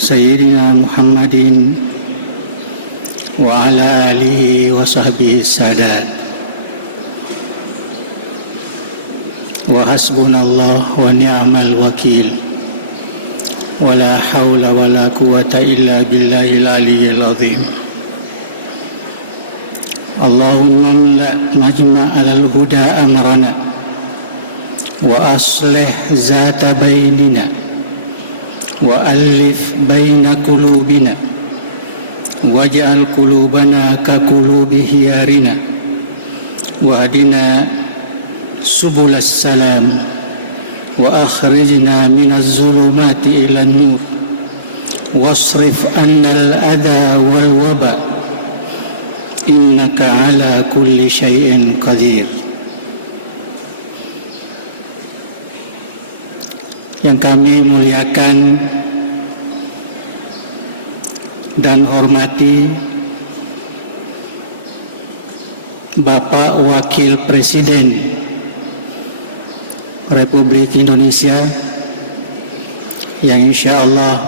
سيدنا محمد وعلى آله وصحبه السادات وحسبنا الله ونعم الوكيل ولا حول ولا قوة إلا بالله العلي العظيم اللهم املأ مجمع الهدى أمرنا وأصلح ذات بيننا وألف بين قلوبنا واجعل قلوبنا كقلوب خيارنا واهدنا سبل السلام وأخرجنا من الظلمات إلى النور واصرف عنا الأذى والوباء إنك على كل شيء قدير. Yang kami muliakan dan hormati Bapak Wakil Presiden Republik Indonesia yang insya Allah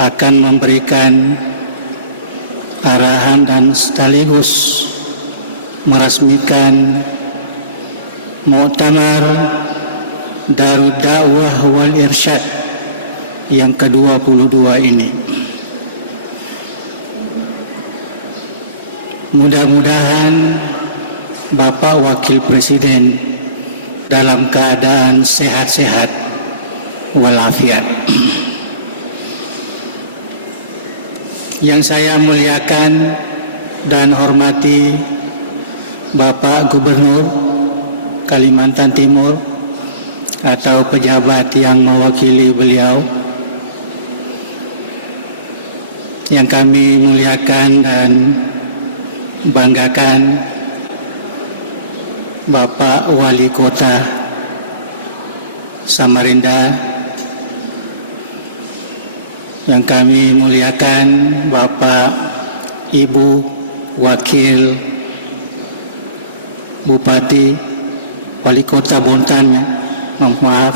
akan memberikan arahan dan sekaligus meresmikan Muktamar Darud Da'wah wal Irsyad yang ke-22 ini. Mudah-mudahan Bapak Wakil Presiden dalam keadaan sehat-sehat walafiat. Yang saya muliakan dan hormati Bapak Gubernur Kalimantan Timur atau pejabat yang mewakili beliau, yang kami muliakan dan banggakan Bapak Wali Kota Samarinda, yang kami muliakan Bapak Ibu Wakil Bupati Wali Kota Bontan, maaf,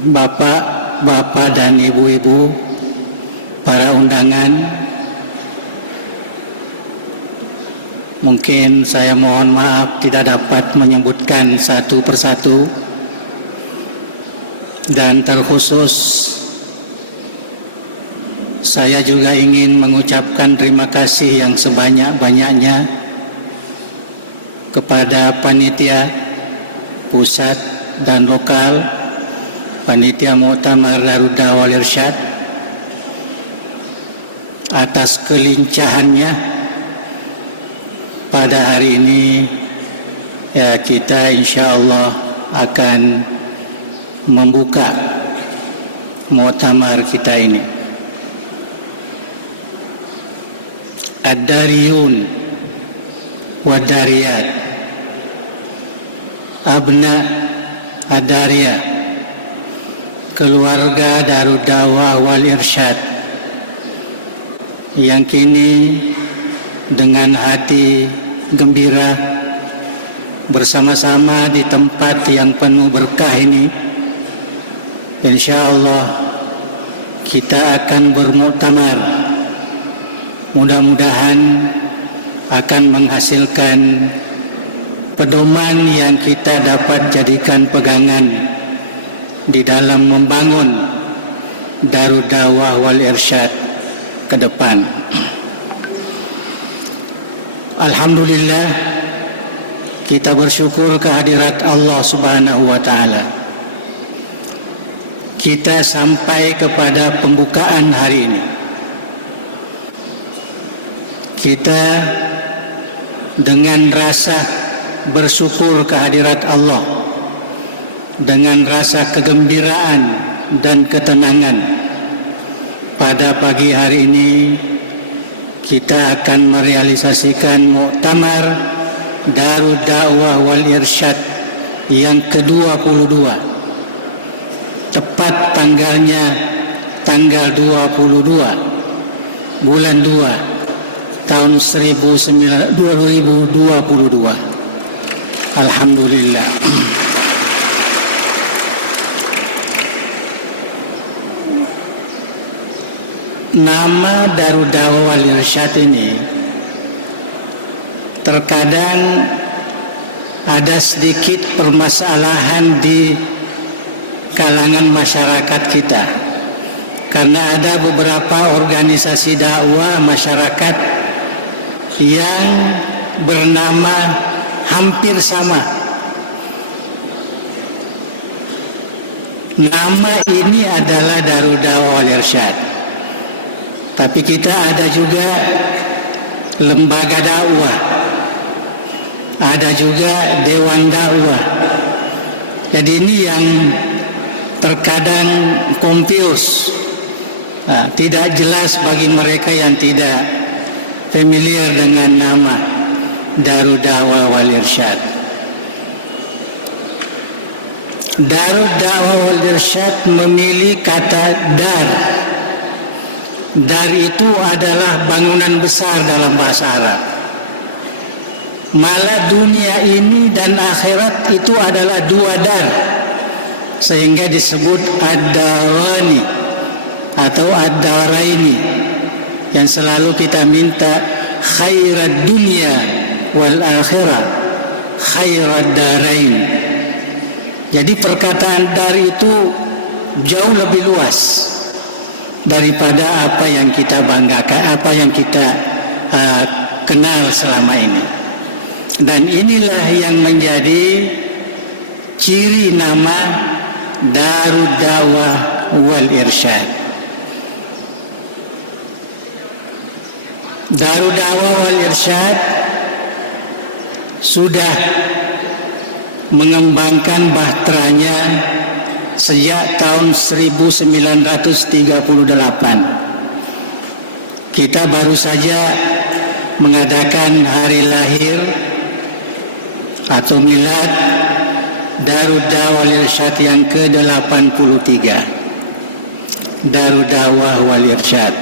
Bapak dan Ibu-ibu, para undangan, mungkin saya mohon maaf tidak dapat menyebutkan satu persatu, dan terkhusus saya juga ingin mengucapkan terima kasih yang sebanyak-banyaknya kepada panitia pusat dan lokal, panitia Muktamar Darud Da'wah wal Irsyad atas kelincahannya pada hari ini. Ya, kita insya Allah akan membuka muktamar kita ini. Ad-Dariyun Wadariyat, Abna Adaria, keluarga Darud Da'wah wal Irsyad yang kini dengan hati gembira bersama-sama di tempat yang penuh berkah ini, insya Allah kita akan bermuktamar. Mudah-mudahan akan menghasilkan pedoman yang kita dapat jadikan pegangan di dalam membangun Darud Da'wah wal Irsyad ke depan. Alhamdulillah, kita bersyukur kehadirat Allah Subhanahu wa Ta'ala. Kita sampai kepada pembukaan hari ini. Kita dengan rasa bersyukur kehadirat Allah, dengan rasa kegembiraan dan ketenangan, pada pagi hari ini kita akan merealisasikan Muktamar Darud Da'wah wal Irsyad yang ke-22. Tepat tanggalnya tanggal 22 bulan 2 tahun 2022. Alhamdulillah. nama Darud Da'wah wal Irsyad ini terkadang ada sedikit permasalahan di kalangan masyarakat kita, karena ada beberapa organisasi dakwah masyarakat yang bernama hampir sama. Nama ini adalah Darud Da'wah wal Irsyad, tapi kita ada juga lembaga dakwah, ada juga dewan dakwah. Jadi ini yang terkadang confuse, tidak jelas bagi mereka yang tidak familiar dengan nama Darud Da'wah wal Irsyad. Darud Da'wah wal Irsyad memilih kata dar. Dar itu adalah bangunan besar dalam bahasa Arab. Malah dunia ini dan akhirat itu adalah dua dar, sehingga disebut ad-darani atau ad-daraini, yang selalu kita minta khairat dunia wal akhirah, khairat darain. Jadi perkataan dar itu jauh lebih luas daripada apa yang kita banggakan, apa yang kita kenal selama ini. Dan inilah yang menjadi ciri nama Darud Da'wah wal Irsyad. Darud Da'wah wal Irsyad sudah mengembangkan bahteranya sejak tahun 1938. Kita baru saja mengadakan hari lahir atau milad Darud Da'wah wal Irsyad yang ke-83. Darud Da'wah wal Irsyad.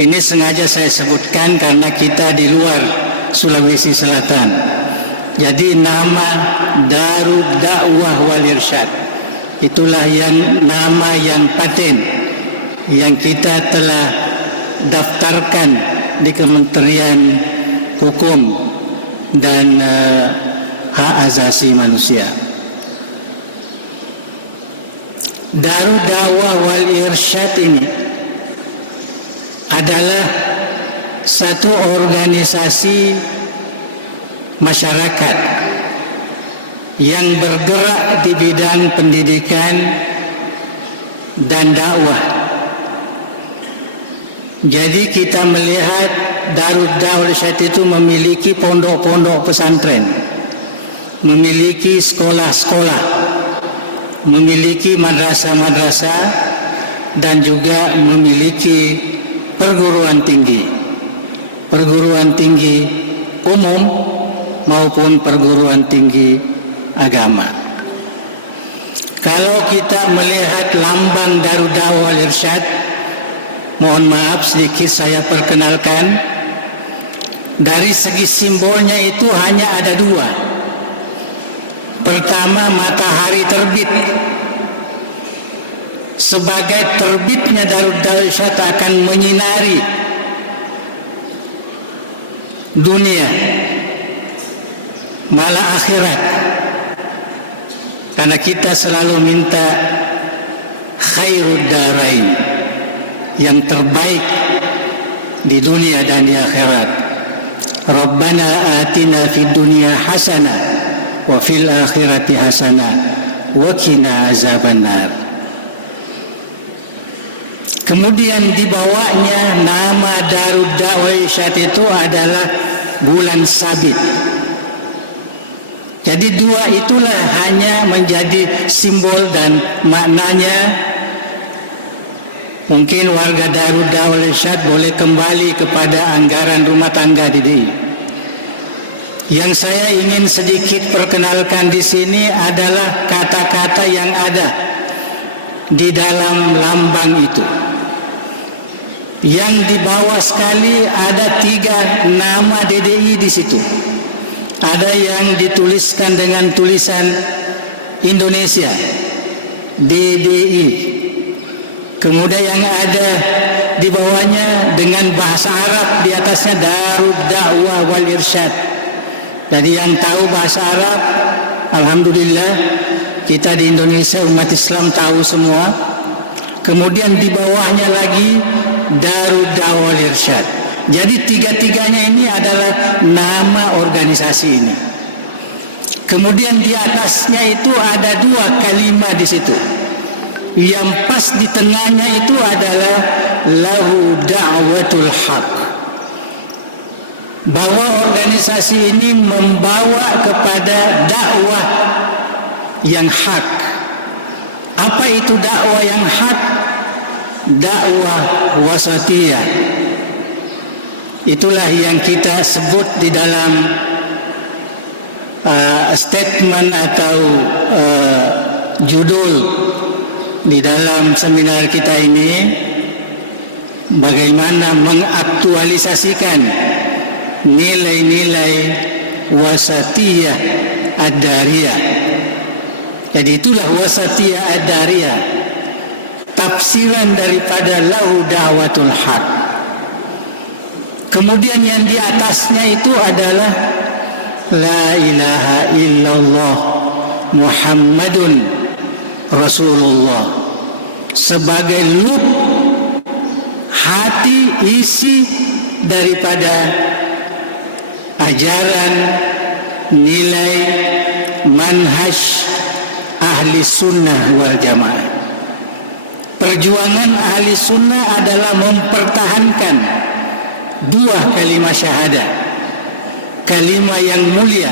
Ini sengaja saya sebutkan karena kita di luar Sulawesi Selatan. Jadi nama Darud Da'wah wal Irsyad itulah yang nama yang paten yang kita telah daftarkan di Kementerian Hukum dan Hak Asasi Manusia. Darud Da'wah wal Irsyad ini adalah satu organisasi masyarakat yang bergerak di bidang pendidikan dan dakwah. Jadi kita melihat Darud Da'wah wal Irsyad itu memiliki pondok-pondok pesantren, memiliki sekolah-sekolah, memiliki madrasah-madrasah, dan juga memiliki perguruan tinggi umum maupun perguruan tinggi agama. Kalau kita melihat lambang Darud Da'wah wal Irsyad, mohon maaf sedikit saya perkenalkan. Dari segi simbolnya itu hanya ada dua. Pertama, matahari terbit. Sebagai terbitnya Darud Da'wah wal Irsyad akan menyinari dunia, malah akhirat, karena kita selalu minta khairud darain, yang terbaik di dunia dan di akhirat. Rabbana atina fid dunya hasanah wa fil akhirati hasanah wa qina azabannar. Kemudian dibawanya nama Darud Da'wah wal Irsyad itu adalah bulan sabit. Jadi dua itulah hanya menjadi simbol dan maknanya. Mungkin warga Darud Da'wah wal Irsyad boleh kembali kepada anggaran rumah tangga DDI. Yang saya ingin sedikit perkenalkan di sini adalah kata-kata yang ada di dalam lambang itu. Yang di bawah sekali ada 3 nama DDI di situ. Ada yang dituliskan dengan tulisan Indonesia, DDI. Kemudian yang ada di bawahnya dengan bahasa Arab, di atasnya Darud Da'wah wal Irsyad. Jadi yang tahu bahasa Arab, alhamdulillah kita di Indonesia umat Islam tahu semua. Kemudian di bawahnya lagi Darud Da'wah wal Irsyad. Jadi tiga-tiganya ini adalah nama organisasi ini. Kemudian di atasnya itu ada dua kalimat di situ. Yang pas di tengahnya itu adalah lahu da'watul haq, bahwa organisasi ini membawa kepada dakwah yang hak. Apa itu dakwah yang hak? Dakwah wasatiyah. Itulah yang kita sebut di dalam statement atau judul di dalam seminar kita ini, bagaimana mengaktualisasikan nilai-nilai wasatiyah ad-dariyah. Jadi itulah wasatiyah ad-dariyah, tafsiran daripada lahu da'watul haq. Kemudian yang di atasnya itu adalah la ilaha illallah Muhammadun Rasulullah, sebagai lub hati isi daripada ajaran nilai manhaj ahli sunnah wal jamaah. Perjuangan ahli sunnah adalah mempertahankan dua kalimat syahadah, kalimat yang mulia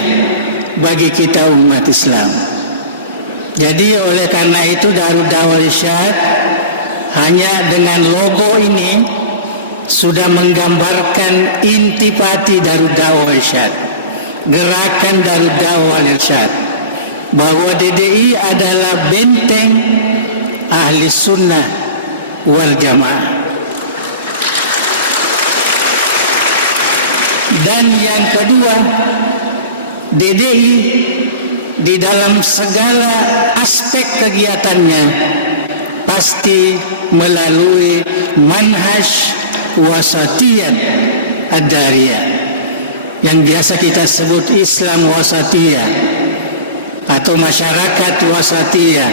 bagi kita umat Islam. Jadi oleh karena itu Darud Da'wah wal Irsyad hanya dengan logo ini sudah menggambarkan intipati Darud Da'wah wal Irsyad, gerakan Darud Da'wah wal Irsyad, bahwa DDI adalah benteng ahli sunnah wal jamaah. Dan yang kedua, DDI di dalam segala aspek kegiatannya pasti melalui manhaj wasatiyah ad-dariyah, yang biasa kita sebut Islam wasatiyah atau masyarakat wasatiyah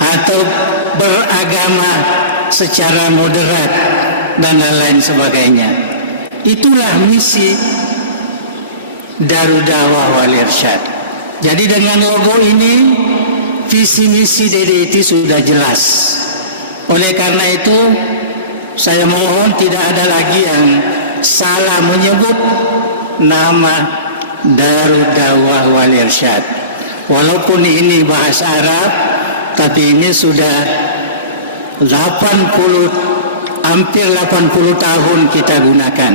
atau beragama secara moderat dan lain sebagainya. Itulah misi Darud Da'wah wal Irsyad. Jadi dengan logo ini visi misi DDI sudah jelas. Oleh karena itu saya mohon tidak ada lagi yang salah menyebut nama Darud Da'wah wal Irsyad. Walaupun ini bahasa Arab, tapi ini sudah hampir 80 tahun kita gunakan.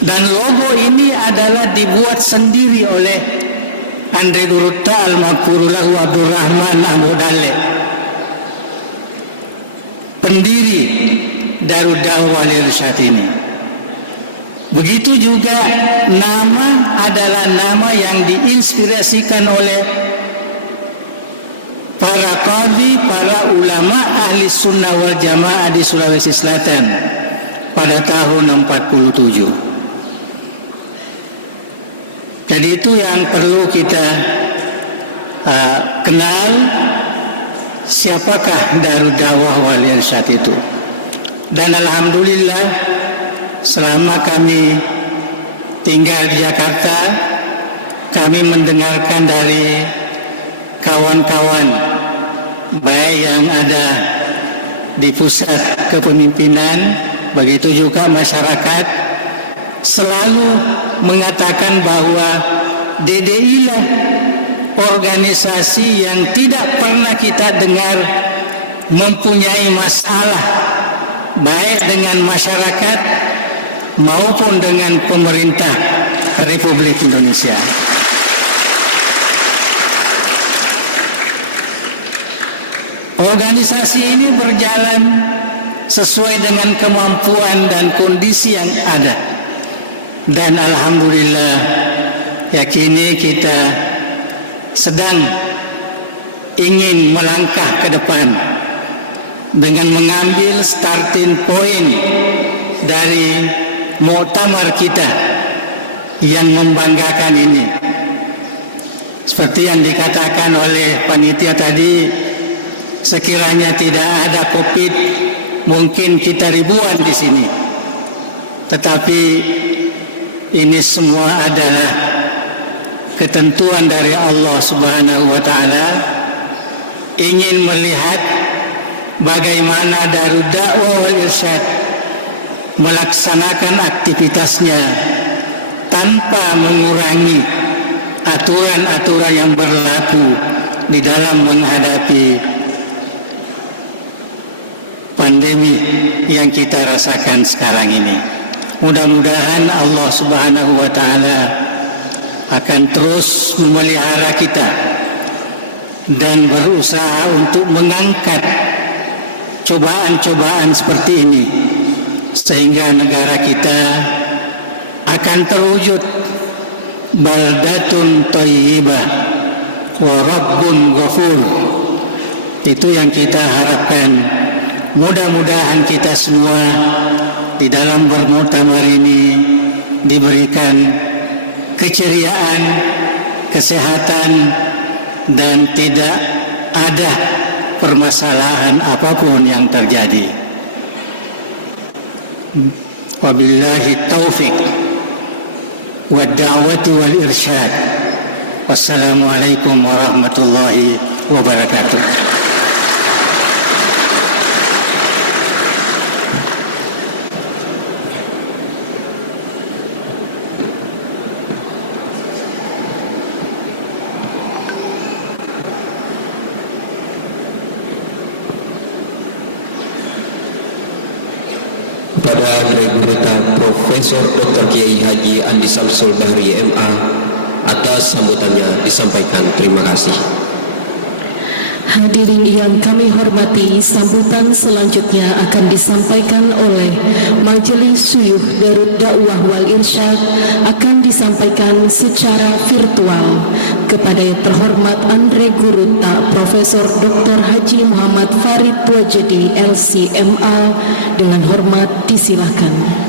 Dan logo ini adalah dibuat sendiri oleh Andre Durutta Al-Maghfurullahu Abdurrahman Ahmad Ale, pendiri Darud Da'wah wal Irsyad ini. Begitu juga nama adalah nama yang diinspirasikan oleh para qadhi, para ulama ahli sunnah wal jamaah di Sulawesi Selatan pada tahun 47. Jadi itu yang perlu kita kenal, siapakah Darud Da'wah wal Irsyad itu. Dan alhamdulillah selama kami tinggal di Jakarta, kami mendengarkan dari kawan-kawan baik yang ada di pusat kepemimpinan, begitu juga masyarakat, selalu mengatakan bahwa DDI lah organisasi yang tidak pernah kita dengar mempunyai masalah baik dengan masyarakat maupun dengan pemerintah Republik Indonesia. Organisasi ini berjalan sesuai dengan kemampuan dan kondisi yang ada. Dan alhamdulillah, yakini kita sedang ingin melangkah ke depan dengan mengambil starting point dari muktamar kita yang membanggakan ini. Seperti yang dikatakan oleh panitia tadi, sekiranya tidak ada COVID, mungkin kita ribuan di sini. Tetapi ini semua adalah ketentuan dari Allah Subhanahu wa taala, ingin melihat bagaimana Darud Dakwah wal Irsyad melaksanakan aktivitasnya tanpa mengurangi aturan-aturan yang berlaku di dalam menghadapi pandemi yang kita rasakan sekarang ini. Mudah-mudahan Allah Subhanahu wa taala akan terus memelihara kita dan berusaha untuk mengangkat cobaan-cobaan seperti ini sehingga negara kita akan terwujud baldatun thayyibah wa rabbun ghafur. Itu yang kita harapkan. Mudah-mudahan kita semua di dalam bermuktamar ini diberikan keceriaan, kesehatan, dan tidak ada permasalahan apapun yang terjadi. Wabillahi taufiq wad da'wati wal irsyad. Wassalamualaikum warahmatullahi wabarakatuh. Kepada Direktur Profesor Dr. Kiai Haji Andi Samsul Bahri MA atas sambutannya disampaikan terima kasih. Hadirin yang kami hormati, sambutan selanjutnya akan disampaikan oleh Majelis Syuyukh Darud Dakwah wal Irsyad, akan disampaikan secara virtual kepada yang terhormat Andre Guru Tak Profesor Dr. Haji Muhammad Farid Tuajedi LCMA. Dengan hormat disilakan.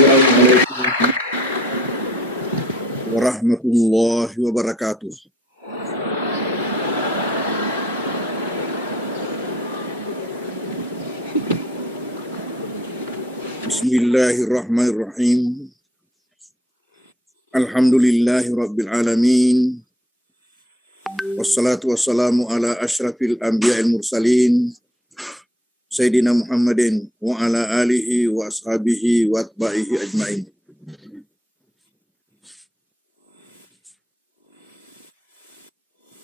Assalamualaikum warahmatullahi wabarakatuh. Bismillahirrahmanirrahim. Alhamdulillahi rabbil alamin. Wassalatu wassalamu ala asyrafil anbiya'il mursalin Sayyidina Muhammadin wa ala alihi wa ashabihi wa atba'ihi ajma'in.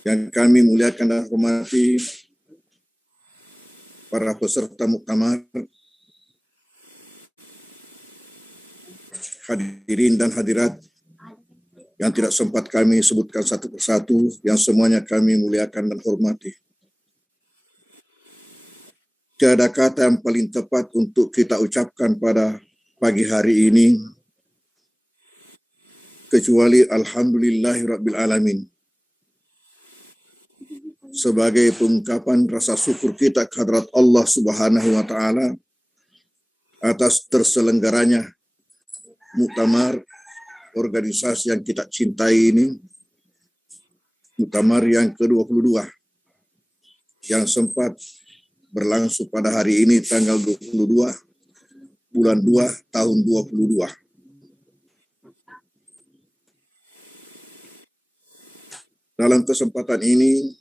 Yang kami muliakan dan hormati para peserta muktamar, hadirin dan hadirat yang tidak sempat kami sebutkan satu persatu, yang semuanya kami muliakan dan hormati. Tiada kata yang paling tepat untuk kita ucapkan pada pagi hari ini kecuali alhamdulillahirabbil alamin, sebagai pengungkapan rasa syukur kita kehadrat Allah Subhanahu wa taala atas terselenggaranya muktamar organisasi yang kita cintai ini, muktamar yang ke-22 yang sempat berlangsung pada hari ini tanggal 22 bulan 2 tahun 22. Dalam kesempatan ini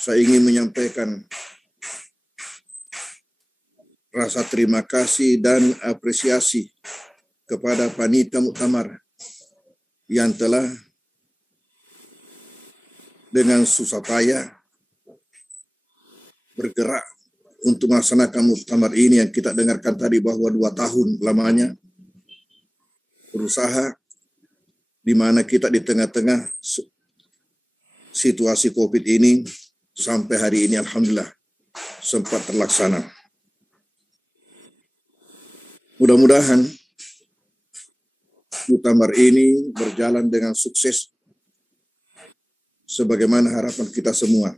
saya ingin menyampaikan rasa terima kasih dan apresiasi kepada panitia muktamar yang telah dengan susah payah bergerak untuk melaksanakan muktamar ini yang kita dengarkan tadi bahwa 2 tahun lamanya berusaha, di mana kita di tengah-tengah situasi COVID ini sampai hari ini alhamdulillah sempat terlaksana. Mudah-mudahan muktamar ini berjalan dengan sukses sebagaimana harapan kita semua.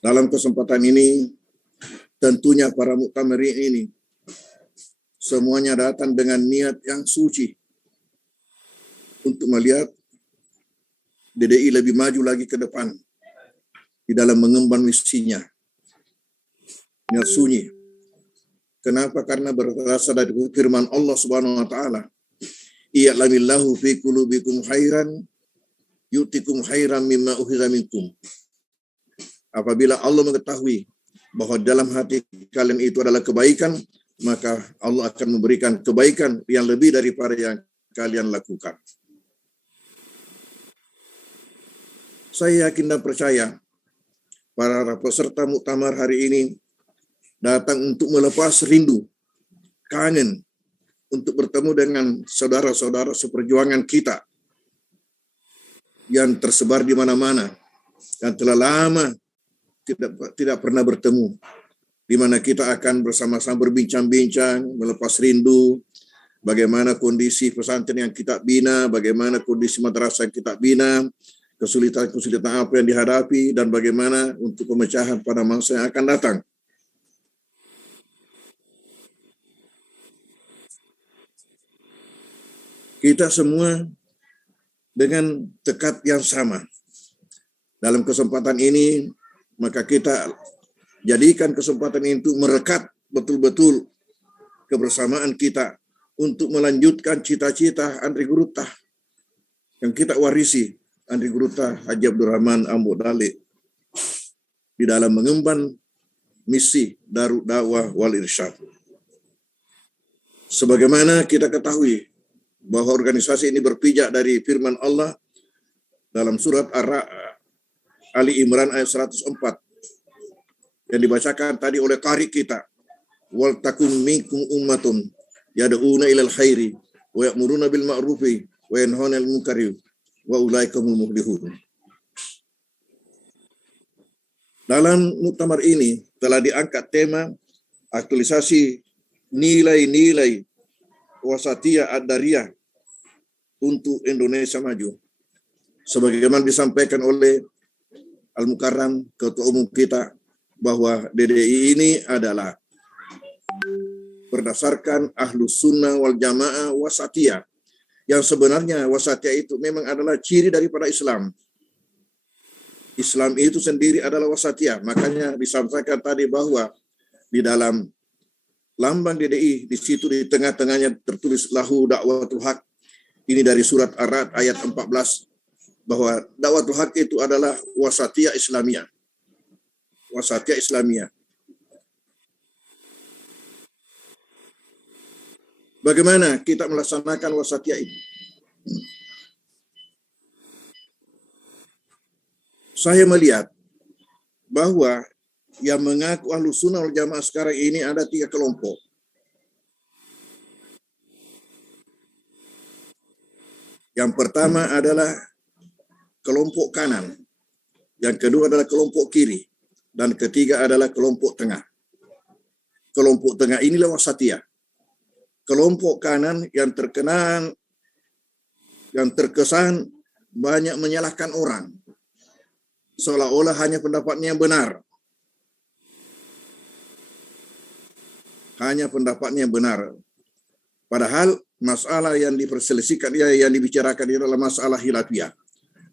Dalam kesempatan ini, tentunya para muktamirin ini semuanya datang dengan niat yang suci untuk melihat DDI lebih maju lagi ke depan di dalam mengemban misinya. Niat sunyi. Kenapa? Karena berasal dari firman Allah Subhanahu wa taala, "Iya'lamillahu fi qulubikum khairan yu'tikum khairan mimma ukhidha minkum." Apabila Allah mengetahui bahwa dalam hati kalian itu adalah kebaikan, maka Allah akan memberikan kebaikan yang lebih daripada yang kalian lakukan. Saya yakin dan percaya para peserta muktamar hari ini datang untuk melepas rindu, kangen, untuk bertemu dengan saudara-saudara seperjuangan kita yang tersebar di mana-mana, yang telah lama tidak pernah bertemu, di mana kita akan bersama-sama berbincang-bincang, melepas rindu, bagaimana kondisi pesantren yang kita bina, bagaimana kondisi madrasah yang kita bina, kesulitan-kesulitan apa yang dihadapi, dan bagaimana untuk pemecahan pada masa yang akan datang. Kita semua dengan tekad yang sama. Dalam kesempatan ini, maka kita jadikan kesempatan ini untuk merekat betul-betul kebersamaan kita untuk melanjutkan cita-cita Andri Gurutah yang kita warisi, Andri Gurutah Haji Abdurrahman Ambo Dalik, di dalam mengemban misi Darud Dakwah wal Irsyad. Sebagaimana kita ketahui bahwa organisasi ini berpijak dari firman Allah dalam surat Ali Imran ayat 104 yang dibacakan tadi oleh qari kita, wal takum minkum ummatun yad'una ilal khairi wa ya'muruna bil ma'rufi wa yanhauna 'anil munkari wa ulaikumul muflihun. Dalam muktamar ini telah diangkat tema aktualisasi nilai-nilai wasatiyah ad-dariyah untuk Indonesia maju. Sebagaimana disampaikan oleh Al-Mukarram, Ketua Umum kita, bahwa DDI ini adalah berdasarkan Ahlus Sunnah wal Jamaah wasatiyah. Yang sebenarnya wasatiyah itu memang adalah ciri daripada Islam. Islam itu sendiri adalah wasatiyah. Makanya disampaikan tadi bahwa di dalam lambang DDI, di situ di tengah-tengahnya tertulis lahu dakwatul haq. Ini dari surat Ar-Ra'd ayat 14, bahwa dakwatul haq itu adalah wasatiyah Islamiyah. Wasatiyah Islamiyah. Bagaimana kita melaksanakan wasatiyah ini? Saya melihat bahwa yang mengaku Ahlus Sunnah wal Jamaah sekarang ini ada 3 kelompok. Yang pertama adalah kelompok kanan, yang kedua adalah kelompok kiri, dan ketiga adalah kelompok tengah. Kelompok tengah inilah wasatiyah. Kelompok kanan yang terkesan banyak menyalahkan orang, seolah-olah hanya pendapatnya yang benar. Hanya pendapatnya yang benar. Padahal masalah yang diperselisihkan, yang dibicarakan adalah masalah khilafiyah.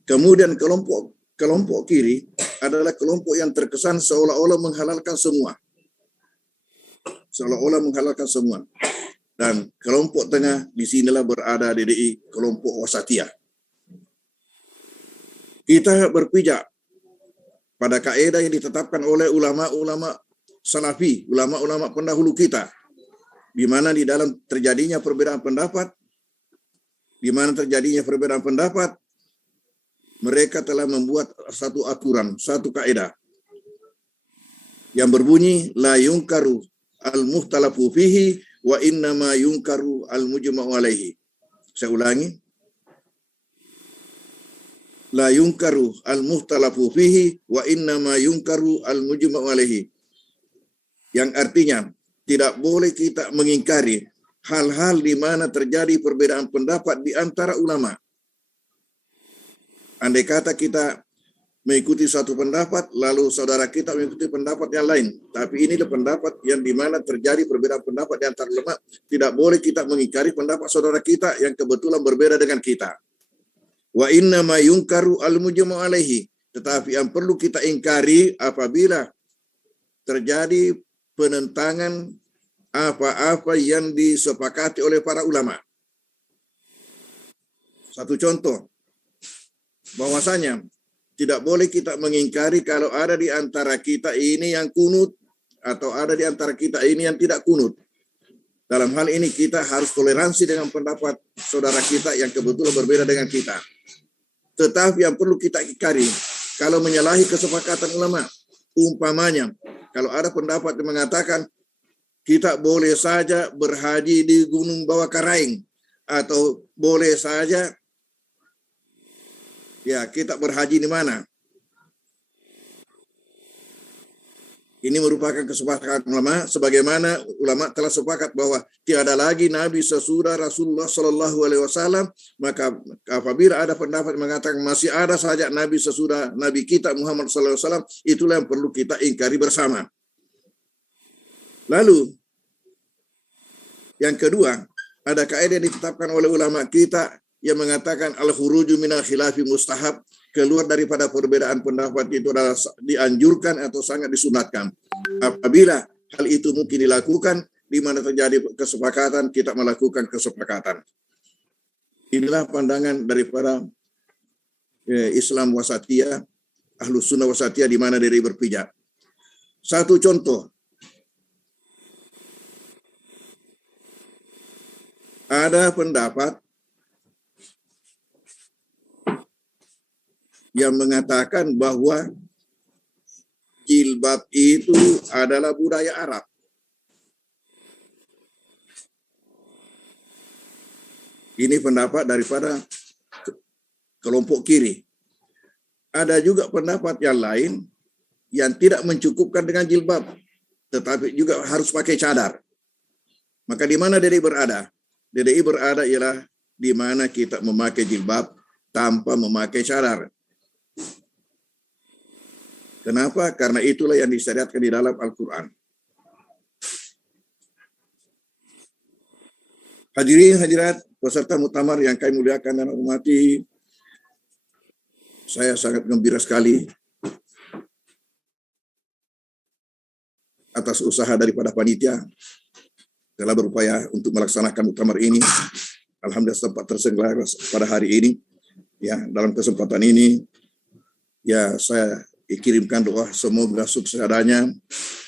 Kemudian kelompok kiri adalah kelompok yang terkesan seolah-olah menghalalkan semua. Seolah-olah menghalalkan semua. Dan kelompok tengah, disinilah berada DDI, kelompok wasatiyah. Kita berpijak pada kaidah yang ditetapkan oleh ulama-ulama salafi, ulama-ulama pendahulu kita, di mana di dalam terjadinya perbedaan pendapat, mereka telah membuat satu aturan, satu kaidah yang berbunyi la yungkaru al-muhtalafu fihi wa innama yungkaru al-mujma'u alaihi. Saya ulangi. La yungkaru al-muhtalafu fihi wa innama yungkaru al-mujma'u alaihi. Yang artinya tidak boleh kita mengingkari hal-hal di mana terjadi perbedaan pendapat di antara ulama. Andai kata kita mengikuti satu pendapat, lalu saudara kita mengikuti pendapat yang lain. Tapi inilah pendapat yang di mana terjadi perbedaan pendapat di antara ulama. Tidak boleh kita mengingkari pendapat saudara kita yang kebetulan berbeda dengan kita. Wa inna ma yungkaru al-mujmu alaihi. Tetapi yang perlu kita ingkari apabila terjadi penentangan apa-apa yang disepakati oleh para ulama. Satu contoh, bahwasanya tidak boleh kita mengingkari kalau ada di antara kita ini yang kunut atau ada di antara kita ini yang tidak kunut. Dalam hal ini kita harus toleransi dengan pendapat saudara kita yang kebetulan berbeda dengan kita. Tetapi yang perlu kita ingkari kalau menyalahi kesepakatan ulama, umpamanya kalau ada pendapat yang mengatakan kita boleh saja berhaji di Gunung Bawah Karaing atau boleh saja ya kita berhaji di mana? Ini merupakan kesepakatan ulama, sebagaimana ulama telah sepakat bahwa tiada lagi nabi sesudah Rasulullah Shallallahu Alaihi Wasallam. Maka apabila ada pendapat mengatakan masih ada saja nabi sesudah nabi kita Muhammad Sallallahu Alaihi Wasallam, itulah yang perlu kita ingkari bersama. Lalu yang kedua, ada kaidah yang ditetapkan oleh ulama kita yang mengatakan al-khuruju minal khilafi mustahab, keluar daripada perbedaan pendapat itu adalah dianjurkan atau sangat disunatkan. Apabila hal itu mungkin dilakukan, di mana terjadi kesepakatan, kita melakukan kesepakatan. Inilah pandangan daripada Islam wasatiyah, Ahlus Sunnah wasatiyah di mana diri berpijak. Satu contoh, ada pendapat yang mengatakan bahwa jilbab itu adalah budaya Arab. Ini pendapat daripada kelompok kiri. Ada juga pendapat yang lain yang tidak mencukupkan dengan jilbab, tetapi juga harus pakai cadar. Maka di mana DDI berada? DDI berada ialah di mana kita memakai jilbab tanpa memakai cadar. Kenapa? Karena itulah yang disyariatkan di dalam Al-Quran. Hadirin hadirat peserta muktamar yang kami muliakan dan hormati, saya sangat gembira sekali atas usaha daripada panitia telah berupaya untuk melaksanakan muktamar ini. Alhamdulillah sempat terselenggara pada hari ini. Ya, dalam kesempatan ini ya saya kirimkan doa semoga sukses adanya.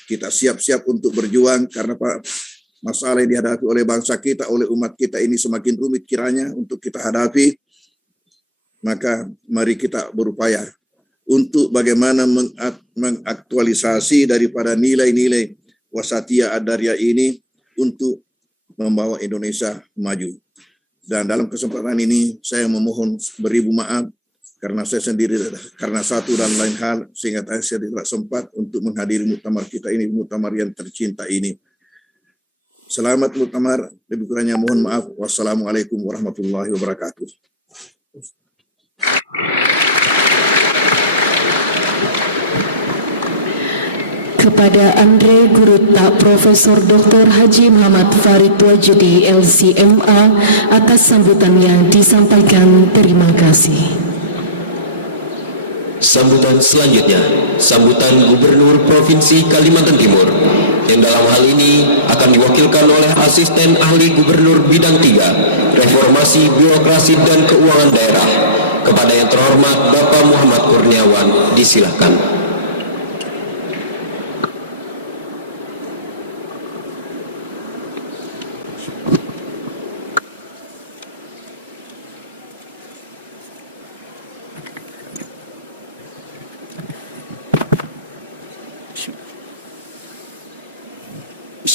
Kita siap-siap untuk berjuang karena masalah yang dihadapi oleh bangsa kita, oleh umat kita ini semakin rumit kiranya untuk kita hadapi. Maka mari kita berupaya untuk bagaimana mengaktualisasi daripada nilai-nilai wasatiyah ad-dariyah ini untuk membawa Indonesia maju. Dan dalam kesempatan ini saya memohon beribu maaf karena saya sendiri karena satu dan lain hal sehingga saya tidak sempat untuk menghadiri muktamar kita ini, muktamar yang tercinta ini. Selamat muktamar, lebih kurangnya mohon maaf. Wassalamualaikum warahmatullahi wabarakatuh. Kepada Andre Guruta Profesor Dr. Haji Muhammad Farid Wajidi LCMA atas sambutannya disampaikan terima kasih. Sambutan selanjutnya, sambutan Gubernur Provinsi Kalimantan Timur, yang dalam hal ini akan diwakilkan oleh Asisten Ahli Gubernur Bidang 3, Reformasi Birokrasi dan Keuangan Daerah. Kepada yang terhormat Bapak Muhammad Kurniawan, disilakan.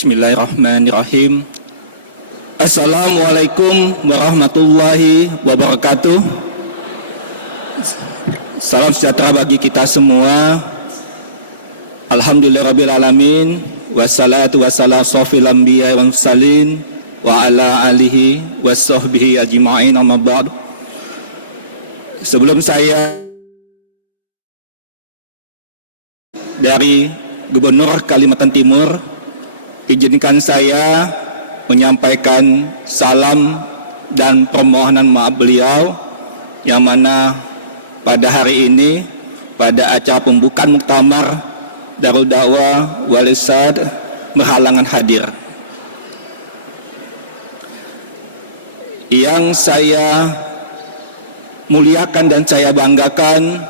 Bismillahirrahmanirrahim. Assalamualaikum warahmatullahi wabarakatuh. Salam sejahtera bagi kita semua. Alhamdulillahirabbil alamin wassalatu wassalamu sofil anbiya wa mursalin wa ala alihi wa sahbihi ajma'in amma ba'du. Sebelum saya dari Gubernur Kalimantan Timur, izinkan saya menyampaikan salam dan permohonan maaf beliau yang mana pada hari ini pada acara pembukaan muktamar Darul Dakwah Wal Irsyad berhalangan hadir. Yang saya muliakan dan saya banggakan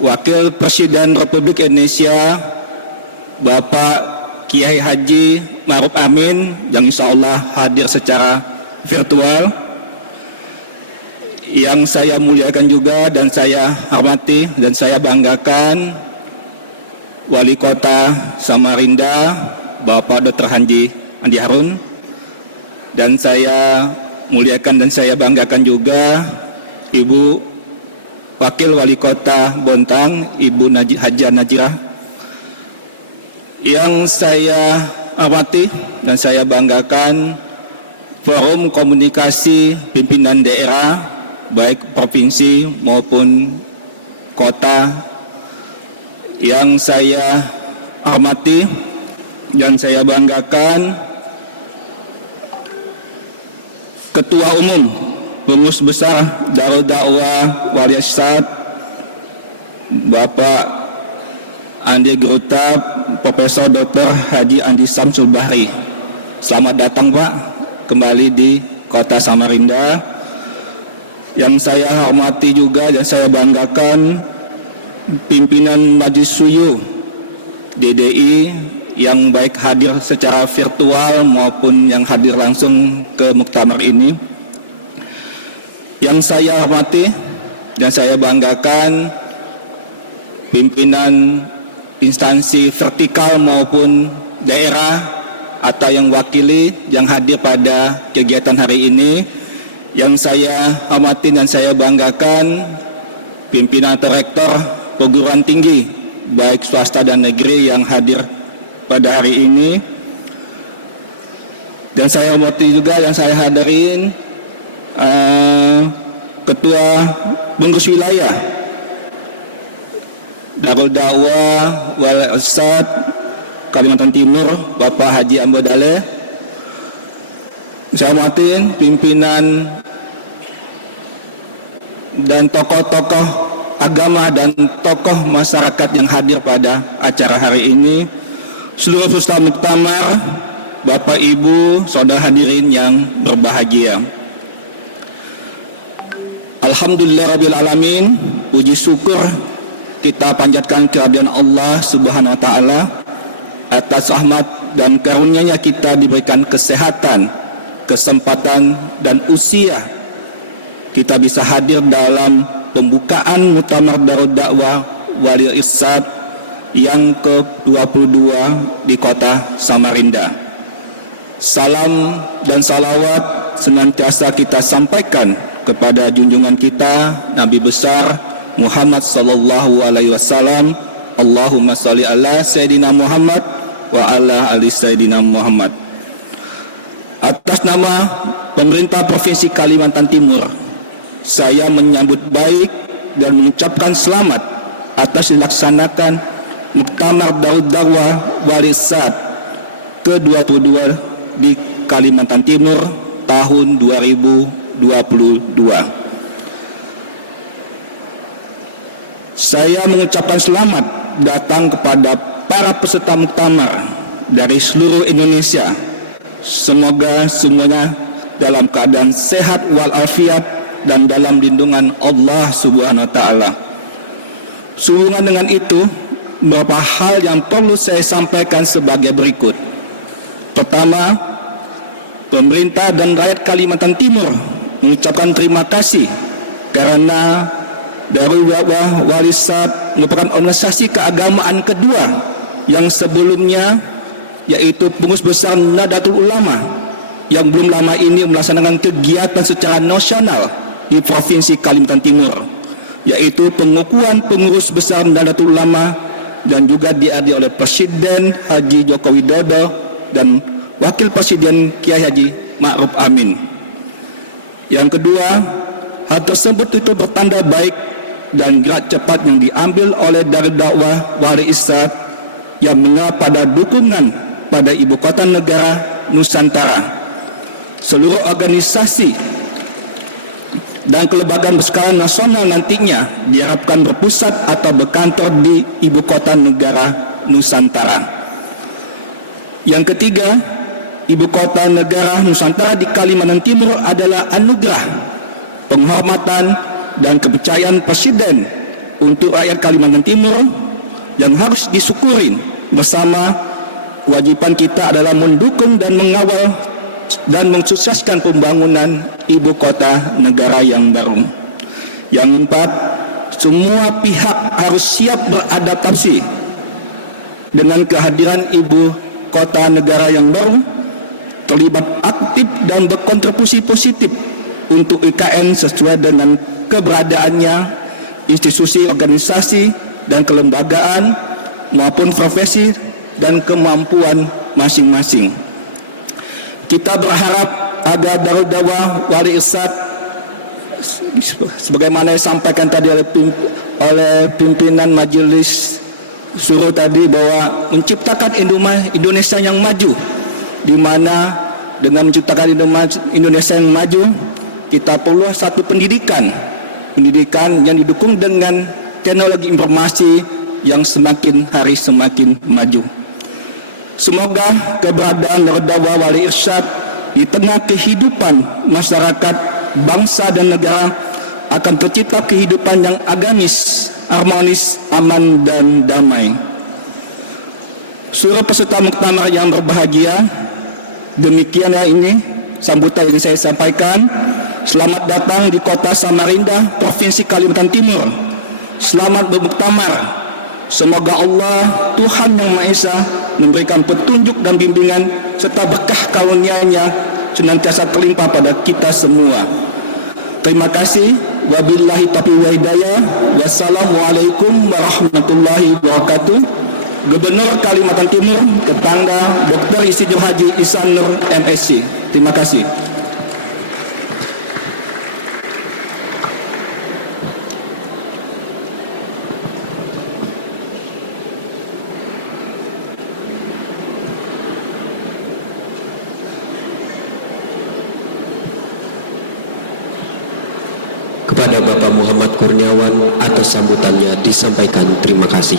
Wakil Presiden Republik Indonesia Bapak Kiai Haji Ma'ruf Amin yang insya Allah hadir secara virtual. Yang saya muliakan juga dan saya hormati dan saya banggakan Wali Kota Samarinda Bapak Dr. Haji Andi Harun, dan saya muliakan dan saya banggakan juga Ibu Wakil Wali Kota Bontang, Ibu Haja Najirah. Yang saya hormati dan saya banggakan Forum Komunikasi Pimpinan Daerah, baik provinsi maupun kota. Yang saya hormati dan saya banggakan Ketua Umum Pengurus Besar Darul Dakwah Wal Irsyad Bapak Andi Grutab, Profesor Dr. Haji Andi Samsul Bahri. Selamat datang Pak kembali di Kota Samarinda. Yang saya hormati juga dan saya banggakan pimpinan Majelis Suyu DDI yang baik hadir secara virtual maupun yang hadir langsung ke muktamar ini. Yang saya hormati dan saya banggakan pimpinan instansi vertikal maupun daerah atau yang wakili yang hadir pada kegiatan hari ini. Yang saya hormati dan saya banggakan pimpinan atau rektor perguruan tinggi baik swasta dan negeri yang hadir pada hari ini. Dan saya hormati juga yang saya hadirin Ketua Pengurus Wilayah Darul Dakwah Wal Irsyad Kalimantan Timur Bapak Haji Ambo Daleh. Saya hormatin pimpinan dan tokoh-tokoh agama dan tokoh masyarakat yang hadir pada acara hari ini, seluruh peserta muktamar, Bapak Ibu, saudara hadirin yang berbahagia. Alhamdulillahirabbil alamin, puji syukur kita panjatkan kehadiran Allah Subhanahu wa taala atas rahmat dan karunia-Nya kita diberikan kesehatan, kesempatan dan usia kita bisa hadir dalam pembukaan muktamar Darul Dakwah Wal Irsyad yang ke-22 di Kota Samarinda. Salam dan salawat senantiasa kita sampaikan kepada junjungan kita Nabi besar Muhammad sallallahu alaihi wasallam. Allahumma shalli ala Sayyidina Muhammad wa ala ali Sayyidina Muhammad. Atas nama pemerintah Provinsi Kalimantan Timur, saya menyambut baik dan mengucapkan selamat atas dilaksanakan Muktamar Darul Dakwah Wal Irsyad ke-22 di Kalimantan Timur tahun 2022. Saya mengucapkan selamat datang kepada para peserta muktamar dari seluruh Indonesia. Semoga semuanya dalam keadaan sehat walafiat dan dalam lindungan Allah Subhanahu wa taala. Sehubungan dengan itu, beberapa hal yang perlu saya sampaikan sebagai berikut. Pertama, pemerintah dan rakyat Kalimantan Timur mengucapkan terima kasih karena Darul Dakwah Wal Irsyad merupakan organisasi keagamaan kedua yang sebelumnya, yaitu Pengurus Besar Nahdlatul Ulama, yang belum lama ini melaksanakan kegiatan secara nasional di Provinsi Kalimantan Timur, yaitu pengukuhan Pengurus Besar Nahdlatul Ulama dan juga dihadiri oleh Presiden Haji Joko Widodo dan Wakil Presiden Kiai Haji Ma'ruf Amin. Yang kedua, hal tersebut itu bertanda baik dan gerak cepat yang diambil oleh Darul Dakwah Wal Irsyad yang mengarah pada dukungan pada ibu kota negara Nusantara. Seluruh organisasi dan kelembagaan berskala nasional nantinya diharapkan berpusat atau berkantor di ibu kota negara Nusantara. Yang ketiga, ibu kota negara Nusantara di Kalimantan Timur adalah anugerah, penghormatan dan kepercayaan Presiden untuk rakyat Kalimantan Timur yang harus disyukurin. Bersama kewajiban kita adalah mendukung dan mengawal dan mensukseskan pembangunan ibu kota negara yang baru. Yang empat, semua pihak harus siap beradaptasi dengan kehadiran ibu kota negara yang baru, terlibat aktif dan berkontribusi positif untuk IKN sesuai dengan keberadaannya, institusi, organisasi, dan kelembagaan maupun profesi dan kemampuan masing-masing. Kita berharap agar Darul Dakwah Wal Irsyad sebagaimana disampaikan tadi oleh pimpinan majelis suruh tadi, bahwa menciptakan Indonesia yang maju, di mana dengan menciptakan Indonesia yang maju kita perlu satu pendidikan yang didukung dengan teknologi informasi yang semakin hari semakin maju. Semoga keberadaan Darul Dakwah Wal Irsyad di tengah kehidupan masyarakat, bangsa dan negara akan tercipta kehidupan yang agamis, harmonis, aman dan damai. Seluruh peserta muktamar yang berbahagia, demikianlah ini sambutan yang saya sampaikan. Selamat datang di kota Samarinda, Provinsi Kalimantan Timur. Selamat bermuktamar. Semoga Allah, Tuhan Yang Maha Esa, memberikan petunjuk dan bimbingan serta berkah karunia-Nya senantiasa terlimpah pada kita semua. Terima kasih. Wabillahi taufiq wal hidayah. Wassalamualaikum warahmatullahi wabarakatuh. Gubernur Kalimantan Timur, Tetangga Dr. Insinyur Haji Ihsan Nur MSc. Terima kasih. Kepada Bapak Muhammad Kurniawan atas sambutannya disampaikan terima kasih.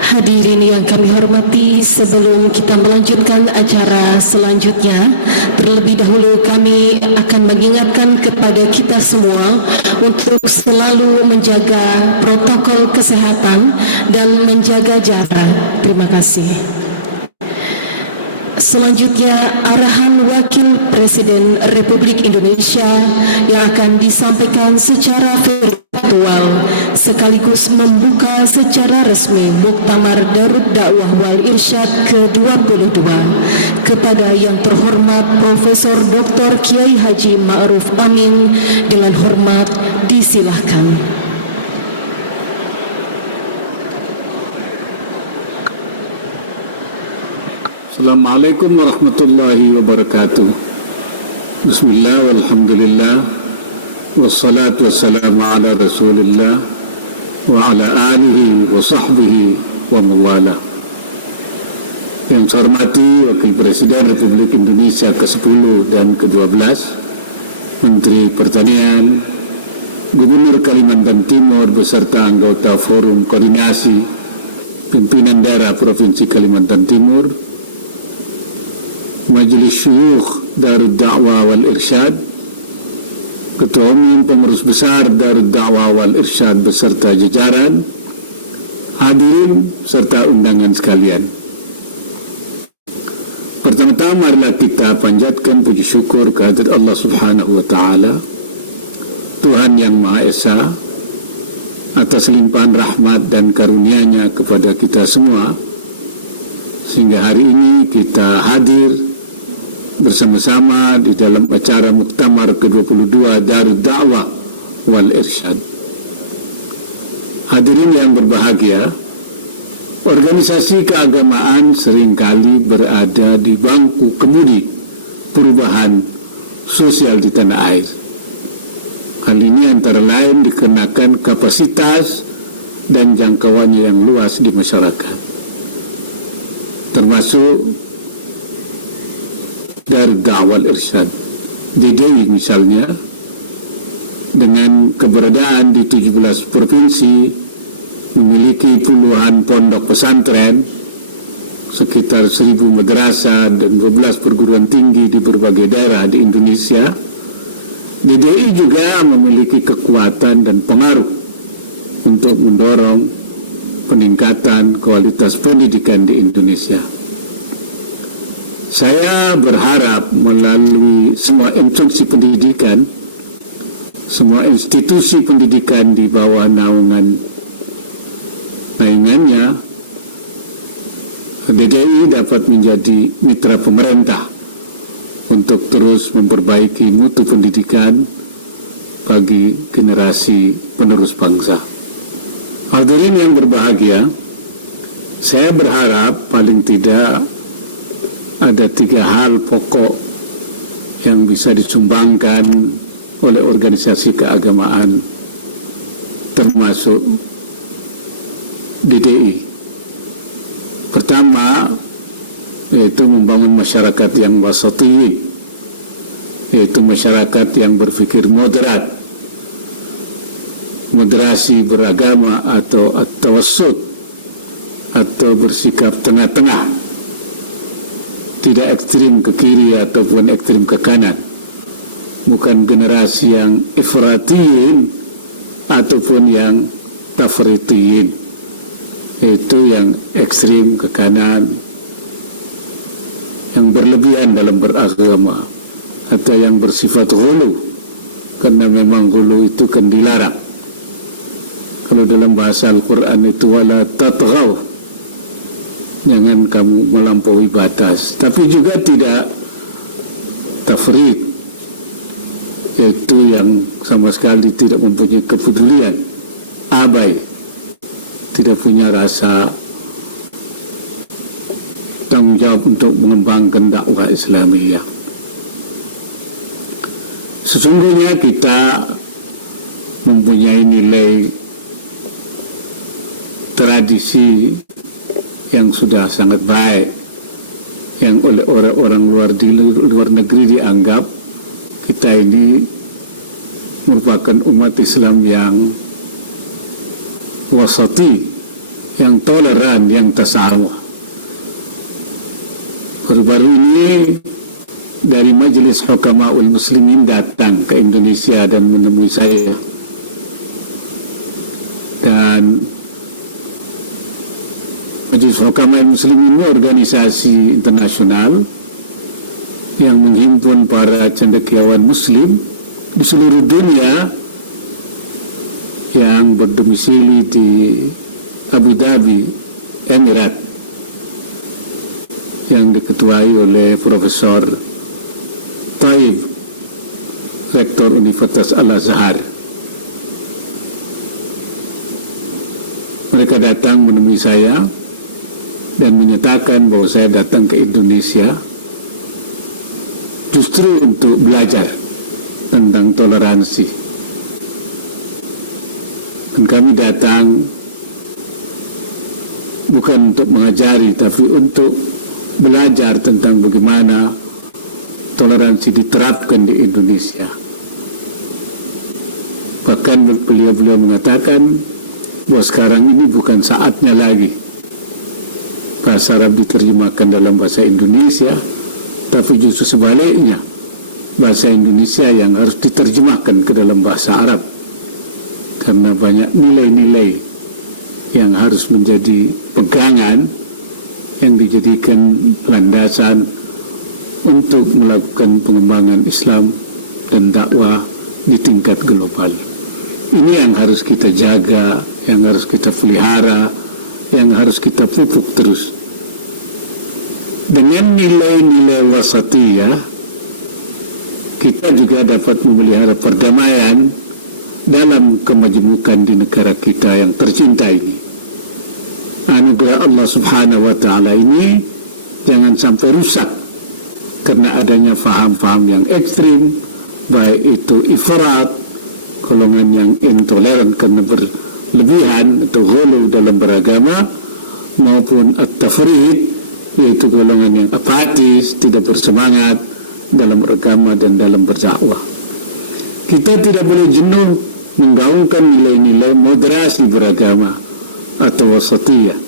Hadirin yang kami hormati, sebelum kita melanjutkan acara selanjutnya, terlebih dahulu kami akan mengingatkan kepada kita semua untuk selalu menjaga protokol kesehatan dan menjaga jarak. Terima kasih. Selanjutnya, arahan Wakil Presiden Republik Indonesia yang akan disampaikan secara virtual sekaligus membuka secara resmi Muktamar Darul Dakwah Wal Irsyad ke-22 kepada yang terhormat Profesor Dr. Kiai Haji Ma'ruf Amin. Dengan hormat disilahkan. Assalamualaikum warahmatullahi wabarakatuh. Bismillah walhamdulillah wassalatu wassalamu ala rasulillah wa ala alihi wa sahbihi wa mawala. Yang saya hormati Wakil Presiden Republik Indonesia ke-10 dan ke-12, Menteri Pertanian, Gubernur Kalimantan Timur beserta anggota Forum Koordinasi Pimpinan Daerah Provinsi Kalimantan Timur, Majelis Syuyukh Darul Dakwah Wal Irsyad, Ketua Umum Pengurus Besar Darul Dakwah Wal Irsyad beserta jajaran, hadirin serta undangan sekalian. Pertama-tama marilah kita panjatkan puji syukur kehadirat Allah Subhanahu wa taala, Tuhan Yang Maha Esa, atas limpahan rahmat dan karunia-Nya kepada kita semua, sehingga hari ini kita hadir bersama-sama di dalam acara Muktamar ke-22 Darul Dakwah Wal Irsyad. Hadirin yang berbahagia, organisasi keagamaan seringkali berada di bangku kemudi perubahan sosial di tanah air. Hal ini antara lain dikarenakan kapasitas dan jangkauannya yang luas di masyarakat, termasuk dari Da'wah Irsyad DDI misalnya, dengan keberadaan di 17 provinsi, memiliki puluhan pondok pesantren, sekitar 1.000 madrasah dan 12 perguruan tinggi di berbagai daerah di Indonesia. DDI juga memiliki kekuatan dan pengaruh untuk mendorong peningkatan kualitas pendidikan di Indonesia. Saya berharap melalui semua instansi pendidikan, semua institusi pendidikan di bawah naungannya, DDI dapat menjadi mitra pemerintah untuk terus memperbaiki mutu pendidikan bagi generasi penerus bangsa. Hadirin yang berbahagia, saya berharap paling tidak ada 3 hal pokok yang bisa disumbangkan oleh organisasi keagamaan termasuk DDI. Pertama, yaitu membangun masyarakat yang wasatiyin, yaitu masyarakat yang berpikir moderat, moderasi beragama atau at-tawassut, atau bersikap tengah-tengah, tidak ekstrim ke kiri ataupun ekstrim ke kanan, bukan generasi yang ifratiyin ataupun yang tafritiyin, yaitu yang ekstrim ke kanan, yang berlebihan dalam beragama, atau yang bersifat ghulu, karena memang ghulu itu kan dilarang. Kalau dalam bahasa Al-Quran itu wala tatghaw, jangan kamu melampaui batas. Tapi juga tidak tafrid, yaitu yang sama sekali tidak mempunyai kepedulian, abai, tidak punya rasa tanggung jawab untuk mengembangkan dakwah Islamiyah. Sesungguhnya kita mempunyai nilai tradisi yang sudah sangat baik, yang oleh orang-orang luar negeri dianggap kita ini merupakan umat Islam yang wasati, yang toleran, yang tasawuf. Baru-baru ini dari Majelis Hukamaul Muslimin datang ke Indonesia dan menemui saya, dan Majelis Hukamaul Muslimin ini organisasi internasional yang menghimpun para cendekiawan Muslim di seluruh dunia yang berdomisili di Abu Dhabi, Emirat, yang diketuai oleh Profesor Taib, Rektor Universitas Al-Azhar. Mereka datang menemui saya dan menyatakan bahwa saya datang ke Indonesia justru untuk belajar tentang toleransi. Dan kami datang bukan untuk mengajari, tapi untuk belajar tentang bagaimana toleransi diterapkan di Indonesia. Bahkan beliau mengatakan bahwa sekarang ini bukan saatnya lagi bahasa Arab diterjemahkan dalam bahasa Indonesia, tapi justru sebaliknya, bahasa Indonesia yang harus diterjemahkan ke dalam bahasa Arab, karena banyak nilai-nilai yang harus menjadi pegangan, yang dijadikan landasan untuk melakukan pengembangan Islam dan dakwah di tingkat global. Ini yang harus kita jaga, yang harus kita pelihara, yang harus kita pupuk terus. Dengan nilai-nilai wasatiyah, kita juga dapat memelihara perdamaian dalam kemajemukan di negara kita yang tercinta ini. anugerah Allah Subhanahu wa Ta'ala ini jangan sampai rusak karena adanya faham-faham yang ekstrim, baik itu ifrat, golongan yang intoleran karena berlebihan atau ghulu dalam beragama, maupun at-tafrid, yaitu golongan yang apatis, tidak bersemangat dalam beragama dan dalam berdakwah. Kita tidak boleh jenuh menggaungkan nilai-nilai moderasi beragama atau wasatiyah.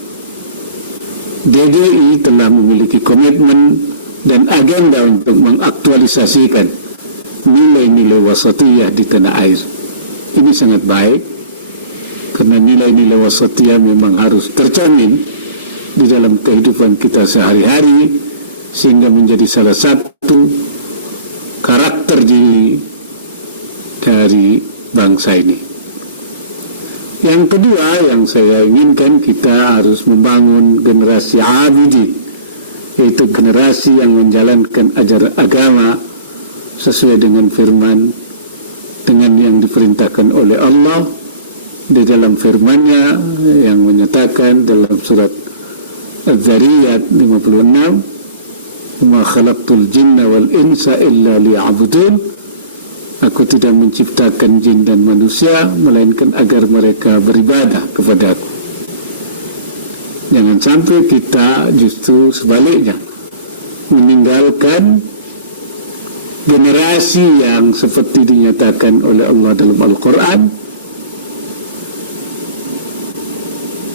DGI telah memiliki komitmen dan agenda untuk mengaktualisasikan nilai-nilai wasatiyah di tanah air. Ini sangat baik karena nilai-nilai wasatiyah memang harus tercermin di dalam kehidupan kita sehari-hari sehingga menjadi salah satu karakter diri dari bangsa ini. Yang kedua yang saya inginkan, kita harus membangun generasi abidin, yaitu generasi yang menjalankan ajaran agama sesuai dengan firman, dengan yang diperintahkan oleh Allah di dalam firman-Nya yang menyatakan dalam surat Az-Zariyat 56, "Ma khalaqtul jinna wal insa illa liya'budun." Aku tidak menciptakan jin dan manusia melainkan agar mereka beribadah kepada Aku. Jangan sampai kita justru sebaliknya meninggalkan generasi yang seperti dinyatakan oleh Allah dalam Al-Quran,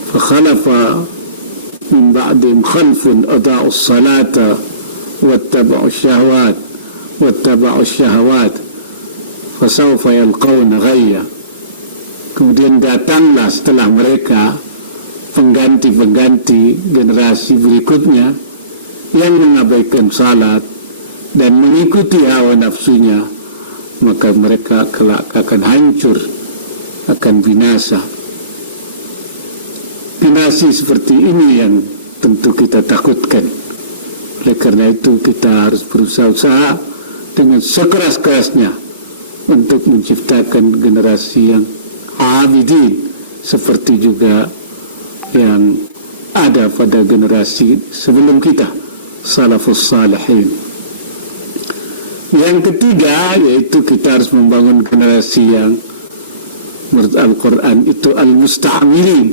فَخَلَفَ مِنْ بَعْدِهِمْ خَلْفٌ أَضَاعُوا الصَّلَاةَ وَاتَّبَعُوا الشَّهَوَاتِ فَسَوْفَ يَلْقَوْنَ غَيًّا. Kemudian datanglah setelah mereka pengganti-pengganti generasi berikutnya yang mengabaikan salat dan mengikuti hawa nafsunya, maka mereka kelak akan hancur, akan binasa. Generasi seperti ini yang tentu kita takutkan. Oleh karena itu kita harus berusaha dengan sekeras-kerasnya untuk menciptakan generasi yang abidin seperti juga yang ada pada generasi sebelum kita, salafus salihin. Yang ketiga yaitu kita harus membangun generasi yang menurut Al-Quran itu al-musta'amilin,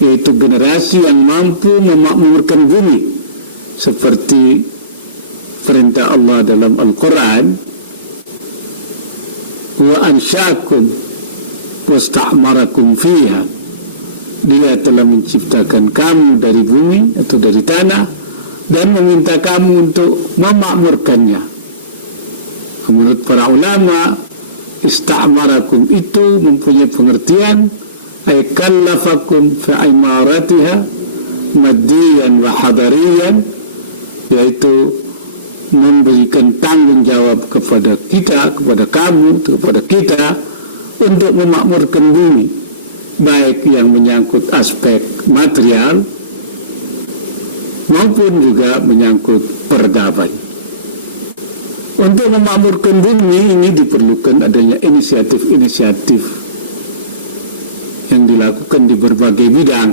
yaitu generasi yang mampu memakmurkan bumi seperti perintah Allah dalam Al-Quran, wa ansya'akum wasta'marakum fiha. Dia telah menciptakan kamu dari bumi atau dari tanah dan meminta kamu untuk memakmurkannya. Menurut para ulama, ista'marakum itu mempunyai pengertian ay kallafakum fi imaratiha maddiyan wa hadariyan, yaitu memberikan tanggung jawab kepada kita, kepada kamu, kepada kita untuk memakmurkan bumi, baik yang menyangkut aspek material maupun juga menyangkut peradaban. Untuk memakmurkan bumi ini diperlukan adanya inisiatif-inisiatif yang dilakukan di berbagai bidang,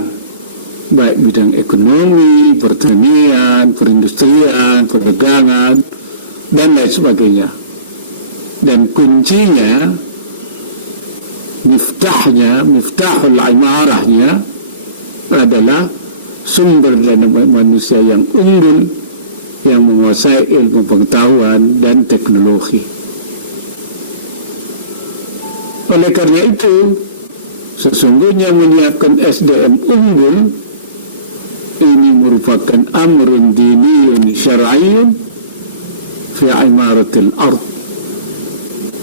baik bidang ekonomi, pertanian, perindustrian, perdagangan, dan lain sebagainya. Dan kuncinya, miftahul imarahnya adalah sumber daya manusia yang unggul, yang menguasai ilmu pengetahuan dan teknologi. Oleh karena itu, sesungguhnya menyiapkan SDM unggul ini merupakan amrun diniyun syar'iyyun fi imaratil ard.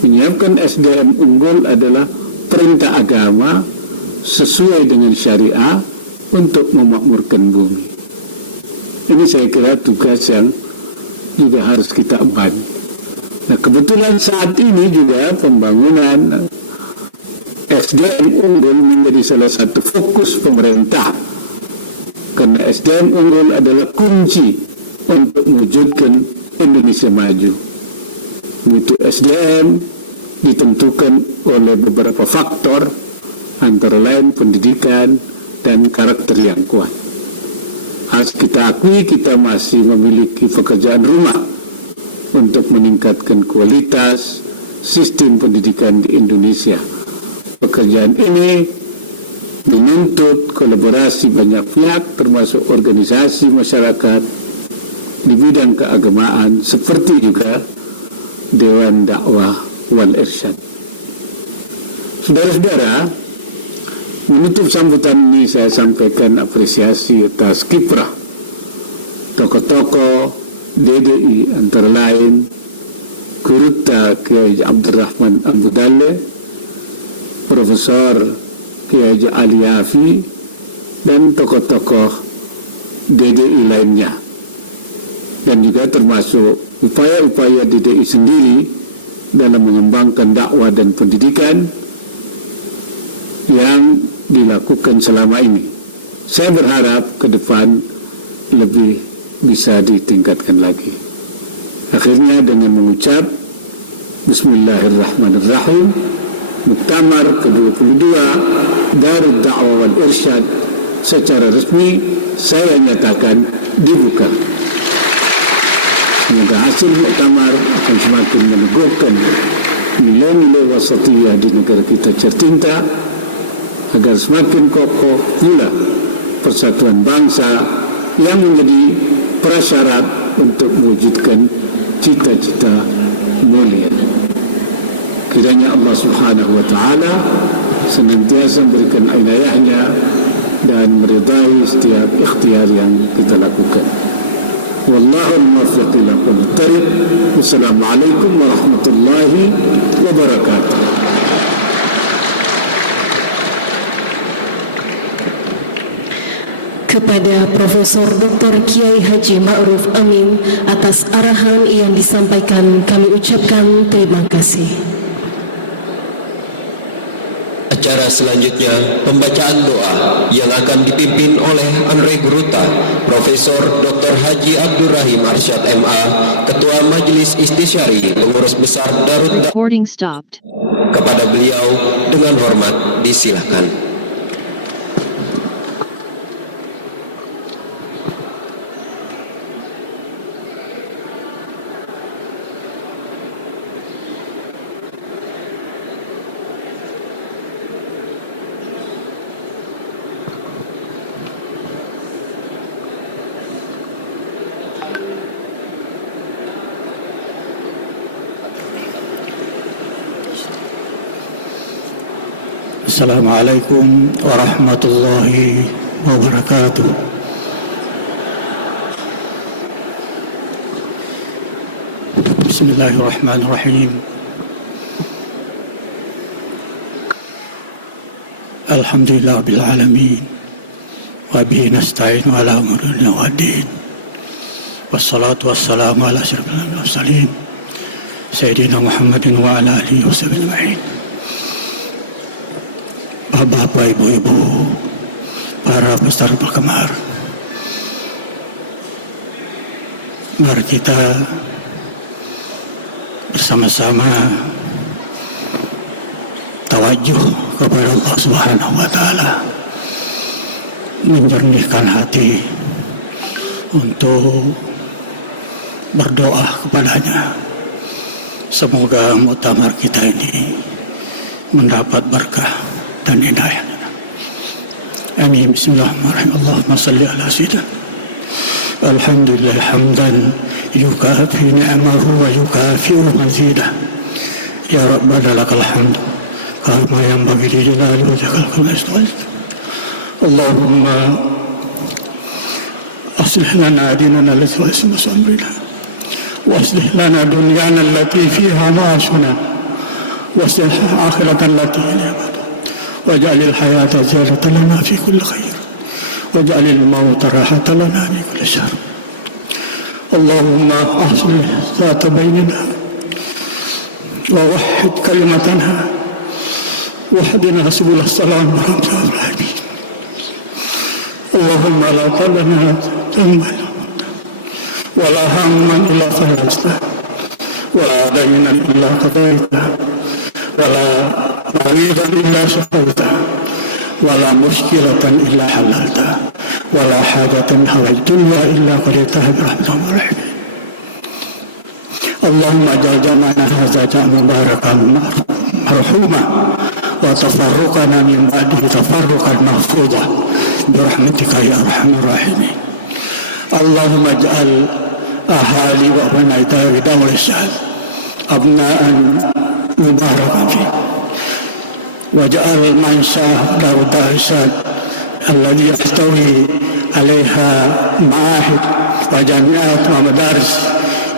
Menyiapkan SDM unggul adalah perintah agama sesuai dengan syariah untuk memakmurkan bumi. Ini saya kira tugas yang juga harus kita emban. Nah, kebetulan saat ini juga pembangunan SDM unggul menjadi salah satu fokus pemerintah, karena SDM unggul adalah kunci untuk mewujudkan Indonesia maju. Mutu SDM ditentukan oleh beberapa faktor, antara lain pendidikan, dan karakter yang kuat. Harus kita akui kita masih memiliki pekerjaan rumah untuk meningkatkan kualitas sistem pendidikan di Indonesia. Pekerjaan ini menuntut kolaborasi banyak pihak termasuk organisasi masyarakat di bidang keagamaan seperti juga Dewan Dakwah wal Irsyad. Saudara-saudara, menutup sambutan ini saya sampaikan apresiasi atas kiprah tokoh-tokoh DDI antara lain Kuruta Kiai Abdurrahman Abu Dalle, Profesor Kiai Ali Yafi, dan tokoh-tokoh DDI lainnya, dan juga termasuk upaya-upaya DDI sendiri dalam mengembangkan dakwah dan pendidikan yang dilakukan selama ini. Saya berharap ke depan lebih bisa ditingkatkan lagi. Akhirnya dengan mengucap Bismillahirrahmanirrahim, Muktamar ke-22 Darud Da'wah wal Irsyad secara resmi saya nyatakan dibuka. Semoga hasil muktamar akan semakin meneguhkan nilai-nilai wasatiyah di negara kita tercinta, agar semakin kokoh pula persatuan bangsa yang menjadi prasyarat untuk mewujudkan cita-cita mulia. Kiranya Allah Subhanahu wa Ta'ala senantiasa memberikan inayahnya dan meridai setiap ikhtiar yang kita lakukan. Wallahu al-muwaffiq ila aqwamit thariq. Wassalamualaikum warahmatullahi wabarakatuh. Kepada Profesor Dr. Kiai Haji Ma'ruf Amin atas arahan yang disampaikan, kami ucapkan terima kasih. Acara selanjutnya pembacaan doa yang akan dipimpin oleh Andre Guruta, Profesor Dr. Haji Abdul Rahim Arsyad MA, Ketua Majelis Istisyari Pengurus Besar Darud Da'wah. Recording stopped. Kepada beliau dengan hormat disilakan. Assalamualaikum warahmatullahi wabarakatuh. Bismillahirrahmanirrahim. Alhamdulillah rabbil alamin. Wa bihi nasta'in ala umuri dunya waddin. Wassalatu wassalamu ala asyrafil mursalin Sayyidina Muhammadin wa ala alihi washabihi ajma'in. Bapak, ibu-ibu, para peserta berkemar, mari kita bersama-sama tawajuh kepada Allah Subhanahu wa Ta'ala, menjernihkan hati untuk berdoa kepadanya. Semoga muktamar kita ini mendapat berkah dan hidayah. Amin. Bismillahirrahmanirrahim. Allahumma salli ala sayyidina. Alhamdulillah hamdan yukafi ni'amahu wa yukafi'u mazidah. Ya Rabbana lakal hamd kama yanbaghi li jalali wajhikal karim. Allahumma aslih lana dinana allati huwa ismu amrina wa aslih lana dunyana allati fiha ma'ashuna wa aslih akhiratana allati ilayha واجعل الحياة زيادة لنا في كل خير واجعل الموت راحة لنا من كل شر. اللهم أصلح ذات بيننا ووحد كلمتنا واهدنا سبل السلام ورحمة الله. اللهم لا تدع ذنبا ولا هما إلا فرجته ولا دينا إلا قضيته ولا مريضا إلا شفيته ولا مشكلة إلا حللتها ولا حاجة حوجتها إلا قضيتها برحمتك الرحيم. اللهم اجعل جمعنا هذا جمعا مباركا مرحوما وتفرقنا من بعده تفرقا محفوظا برحمتك يا أرحم الراحمين. اللهم اجعل أهالي وأبناء دار الشهد أبناء مباركا فيه، واجعل من شاء دار الشهد الذي يحتوي عليها معاهد وجامعات ومدارس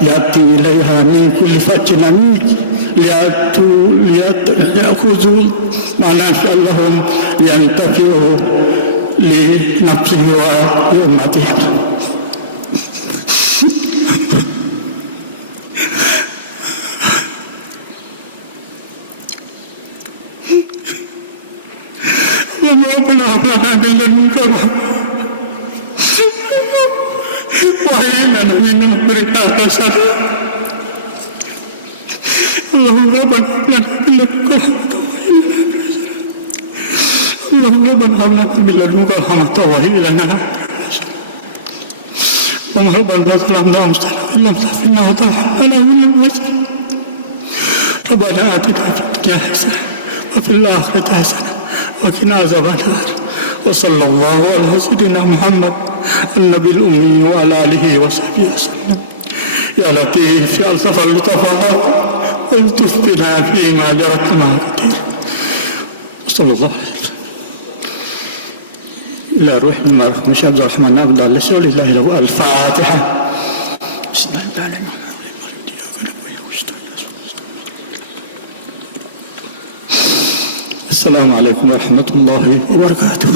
يأتي إليها من كل فج عميق ليأخذوا منافع لهم لينتفعوا لنفسه وأمته. ربنا هب لنا من لدنك وهيئ لنا من أمرنا رشدا. اللهم ربنا هب لنا من لدنك اللهم ربنا هب لنا من لدنك رحمة وهيئ لنا رشدا. اللهم ربنا لا ظلمنا وانصرنا لم تغفرنا وترحمنا من الوجه. ربنا آتنا في الدنيا حسنة وفي الآخرة حسنة وقنا عذاب النار. وصلى الله على سيدنا محمد النبي الأمي وعلى آله وصحبه وسلم. يا لطيف يا ألطف اللطفاء والطف بنا فيما جرت مع كثير. وصلى الله عليه وسلم إلى روح المرحوم الشيخ عبد الرحمن عبد الله رسول الله له الفاتحة. بسم الله الرحمن الرحيم. السلام عليكم ورحمة الله وبركاته.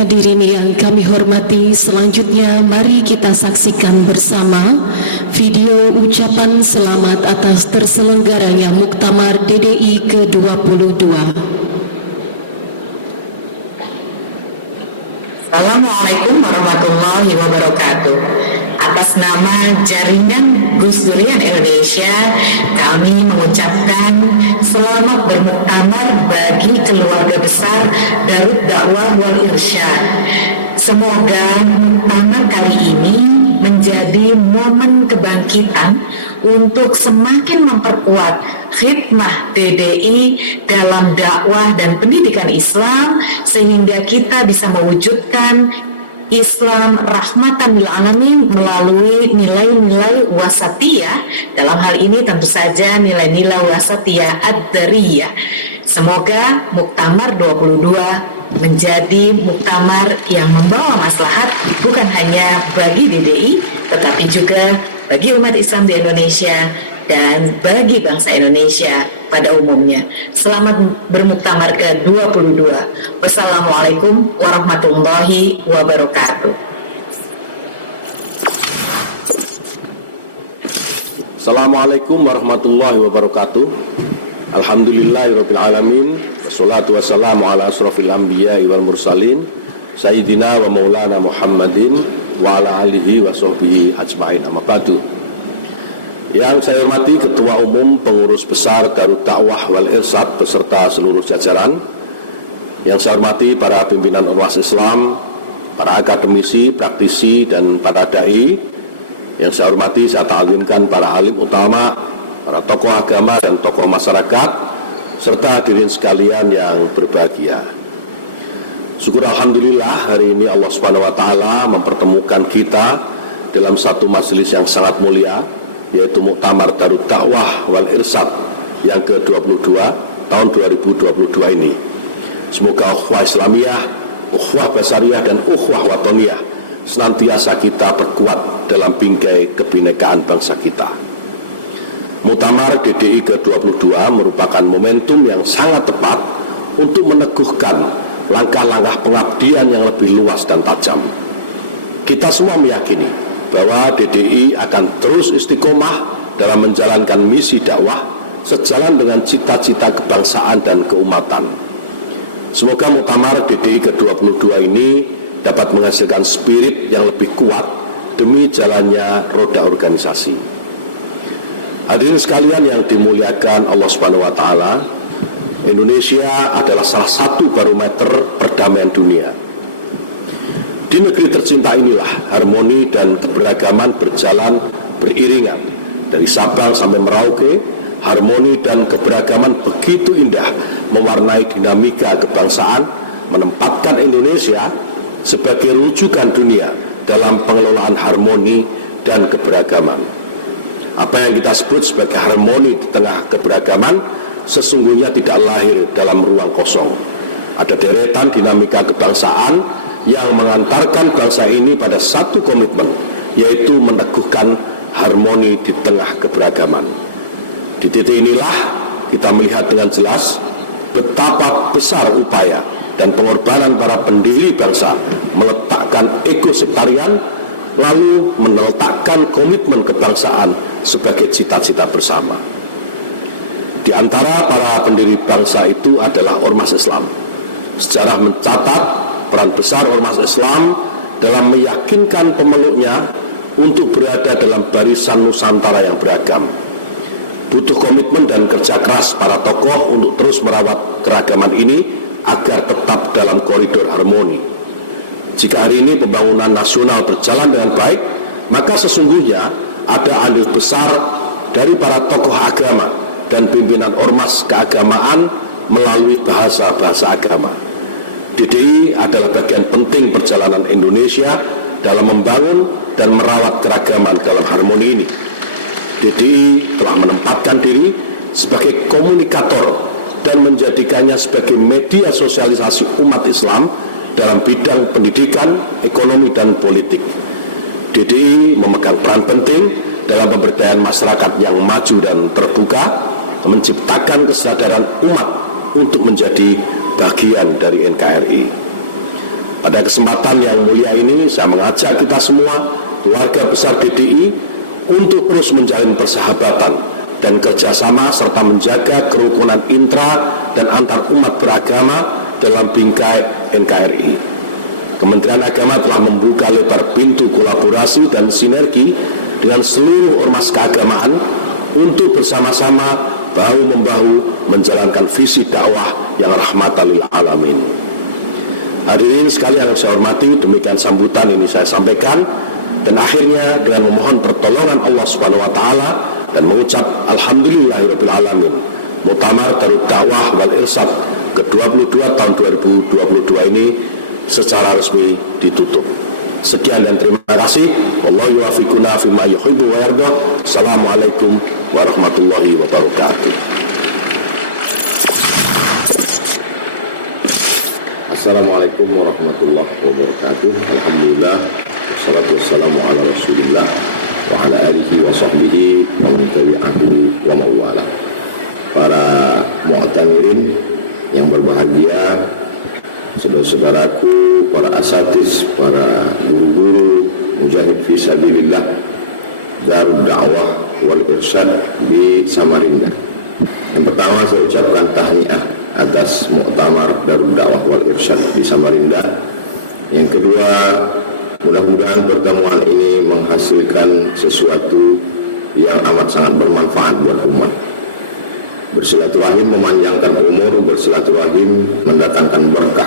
Hadirin yang kami hormati, selanjutnya mari kita saksikan bersama video ucapan selamat atas terselenggaranya Muktamar DDI ke-22. Assalamualaikum warahmatullahi wabarakatuh. Atas nama Jaringan Gus Durian Indonesia, kami mengucapkan selamat bermuktamar bagi keluarga besar Darut Dakwah wal Irsyad. Semoga muktamar kali ini menjadi momen kebangkitan untuk semakin memperkuat khidmah DDI dalam dakwah dan pendidikan Islam, sehingga kita bisa mewujudkan Islam rahmatan lil alamin melalui nilai-nilai wasatiyah. Dalam hal ini tentu saja nilai-nilai wasatiyah ad-dariyah. Semoga Muktamar 22 menjadi muktamar yang membawa maslahat bukan hanya bagi DDI, tetapi juga bagi umat Islam di Indonesia dan bagi bangsa Indonesia pada umumnya. Selamat bermuktamar ke-22. Wassalamualaikum warahmatullahi wabarakatuh. Assalamualaikum warahmatullahi wabarakatuh. Alhamdulillahirabbil alamin. Wassalatu wassalamu ala asrofil anbiya'i wal mursalin Sayyidina wa maulana Muhammadin wa ala alihi wa sahbihi ajma'in. Amma ba'du. Yang saya hormati Ketua Umum Pengurus Besar Darut Dakwah wal Irsyad beserta seluruh jajaran. Yang saya hormati para pimpinan ormas Islam, para akademisi, praktisi, dan para dai. Yang saya hormati, saya ta'zimkan para alim utama, para tokoh agama dan tokoh masyarakat, serta hadirin sekalian yang berbahagia. Syukur alhamdulillah, hari ini Allah Subhanahu wa taala mempertemukan kita dalam satu majelis yang sangat mulia, yaitu Muktamar Darut Dakwah wal Irsyad yang ke-22 tahun 2022 ini. Semoga ukhuwah Islamiyah, ukhuwah Basariyah, dan ukhuwah Watoniyah senantiasa kita perkuat dalam bingkai kebinekaan bangsa kita. Muktamar DDI ke-22 merupakan momentum yang sangat tepat untuk meneguhkan langkah-langkah pengabdian yang lebih luas dan tajam. Kita semua meyakini bahwa DDI akan terus istiqomah dalam menjalankan misi dakwah sejalan dengan cita-cita kebangsaan dan keumatan. Semoga muktamar DDI ke-22 ini dapat menghasilkan spirit yang lebih kuat demi jalannya roda organisasi. Hadirin sekalian yang dimuliakan Allah Subhanahu wa taala, Indonesia adalah salah satu barometer perdamaian dunia. Di negeri tercinta inilah harmoni dan keberagaman berjalan beriringan. Dari Sabang sampai Merauke, harmoni dan keberagaman begitu indah mewarnai dinamika kebangsaan, menempatkan Indonesia sebagai rujukan dunia dalam pengelolaan harmoni dan keberagaman. Apa yang kita sebut sebagai harmoni di tengah keberagaman sesungguhnya tidak lahir dalam ruang kosong. Ada deretan dinamika kebangsaan yang mengantarkan bangsa ini pada satu komitmen, yaitu meneguhkan harmoni di tengah keberagaman. Di titik inilah kita melihat dengan jelas betapa besar upaya dan pengorbanan para pendiri bangsa meletakkan ego sektarian, lalu meletakkan komitmen kebangsaan sebagai cita-cita bersama. Di antara para pendiri bangsa itu adalah ormas Islam. Sejarah mencatat peran besar ormas Islam dalam meyakinkan pemeluknya untuk berada dalam barisan Nusantara yang beragam. Butuh komitmen dan kerja keras para tokoh untuk terus merawat keragaman ini agar tetap dalam koridor harmoni. Jika hari ini pembangunan nasional berjalan dengan baik, maka sesungguhnya ada andil besar dari para tokoh agama dan pimpinan ormas keagamaan melalui bahasa-bahasa agama. DDI adalah bagian penting perjalanan Indonesia dalam membangun dan merawat keragaman dalam harmoni ini. DDI telah menempatkan diri sebagai komunikator dan menjadikannya sebagai media sosialisasi umat Islam dalam bidang pendidikan, ekonomi, dan politik. DDI memegang peran penting dalam pemberdayaan masyarakat yang maju dan terbuka, menciptakan kesadaran umat untuk menjadi bagian dari NKRI. Pada kesempatan yang mulia ini, saya mengajak kita semua, keluarga besar DDI, untuk terus menjalin persahabatan dan kerjasama serta menjaga kerukunan intra dan antar umat beragama dalam bingkai NKRI. Kementerian Agama telah membuka lebar pintu kolaborasi dan sinergi dengan seluruh ormas keagamaan untuk bersama-sama bahu-membahu menjalankan visi dakwah yang rahmatan lil alamin. Hadirin sekalian yang saya hormati, demikian sambutan ini saya sampaikan, dan akhirnya dengan memohon pertolongan Allah Subhanahu wa taala dan mengucap alhamdulillahirabbil alamin, Muktamar Darud Dakwah wal Irsyad ke-22 tahun 2022 ini secara resmi ditutup. Sekian dan terima kasih. Wallahu yuwaffiquna fima yuhibbu wa yarda. Assalamualaikum warahmatullahi wabarakatuh. Assalamualaikum warahmatullahi wabarakatuh. Alhamdulillah, wassalatu wassalamu ala rasulillah wa ala alihi wa sahbihi wa man tabi'ahu wa mawala. Para mu'tamirin yang berbahagia, saudara-saudaraku, para asatiz, para guru-guru, mujahid fi sabilillah, Darud Dakwah wal Irsyad di Samarinda. Yang pertama saya ucapkan tahniah atas Muktamar Darud Dakwah wal Irsyad di Samarinda. Yang kedua, mudah-mudahan pertemuan ini menghasilkan sesuatu yang amat sangat bermanfaat buat umat. Bersilaturahim memanjangkan umur, bersilaturahim mendatangkan berkah.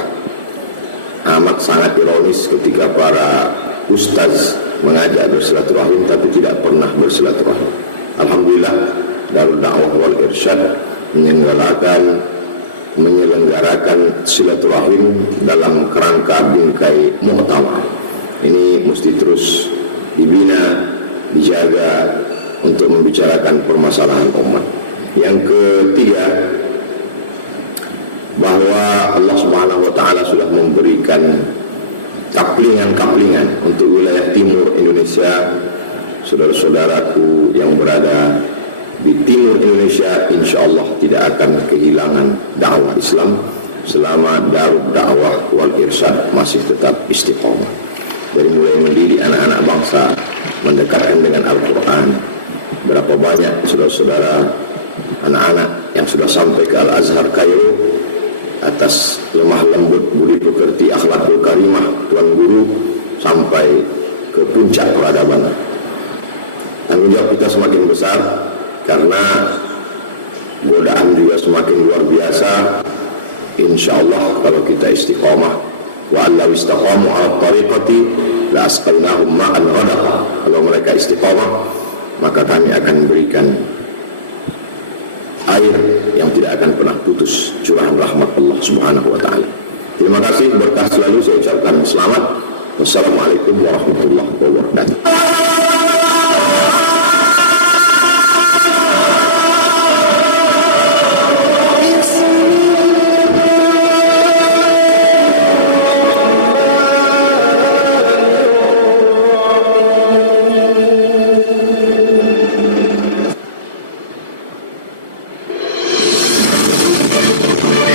Amat sangat ironis ketika para ustaz mengajak bersilaturahim tapi tidak pernah bersilaturahim. Alhamdulillah, Darud Dakwah wal Irsyad menyelenggarakan silaturahim dalam kerangka bingkai muktamar. Ini mesti terus dibina, dijaga untuk membicarakan permasalahan umat. Yang ketiga, bahwa Allah Subhanahu wa taala sudah memberikan kaplingan-kaplingan untuk wilayah timur Indonesia. Saudara-saudaraku yang berada di timur Indonesia insya Allah tidak akan kehilangan dakwah Islam, selama Darud Dakwah wal Irsyad masih tetap istiqomah. Dari mulai mendidik anak-anak bangsa, mendekatkan dengan Al-Quran. Berapa banyak saudara-saudara anak-anak yang sudah sampai ke Al-Azhar Kairo atas lemah lembut, budi pekerti, akhlakul karimah Tuan Guru sampai ke puncak peradaban. Tanggung jawab kita semakin besar karena godaan juga semakin luar biasa. Insya Allah kalau kita istiqomah, wa allaw istaqamu ala tariqati la asqalnahum ma'an ghadaqa. Kalau mereka istiqomah, maka kami akan berikan air yang tidak akan pernah putus, curahan rahmat Allah Subhanahu wa taala. Terima kasih, berkah selalu saya ucapkan selamat. Wassalamualaikum warahmatullahi wabarakatuh.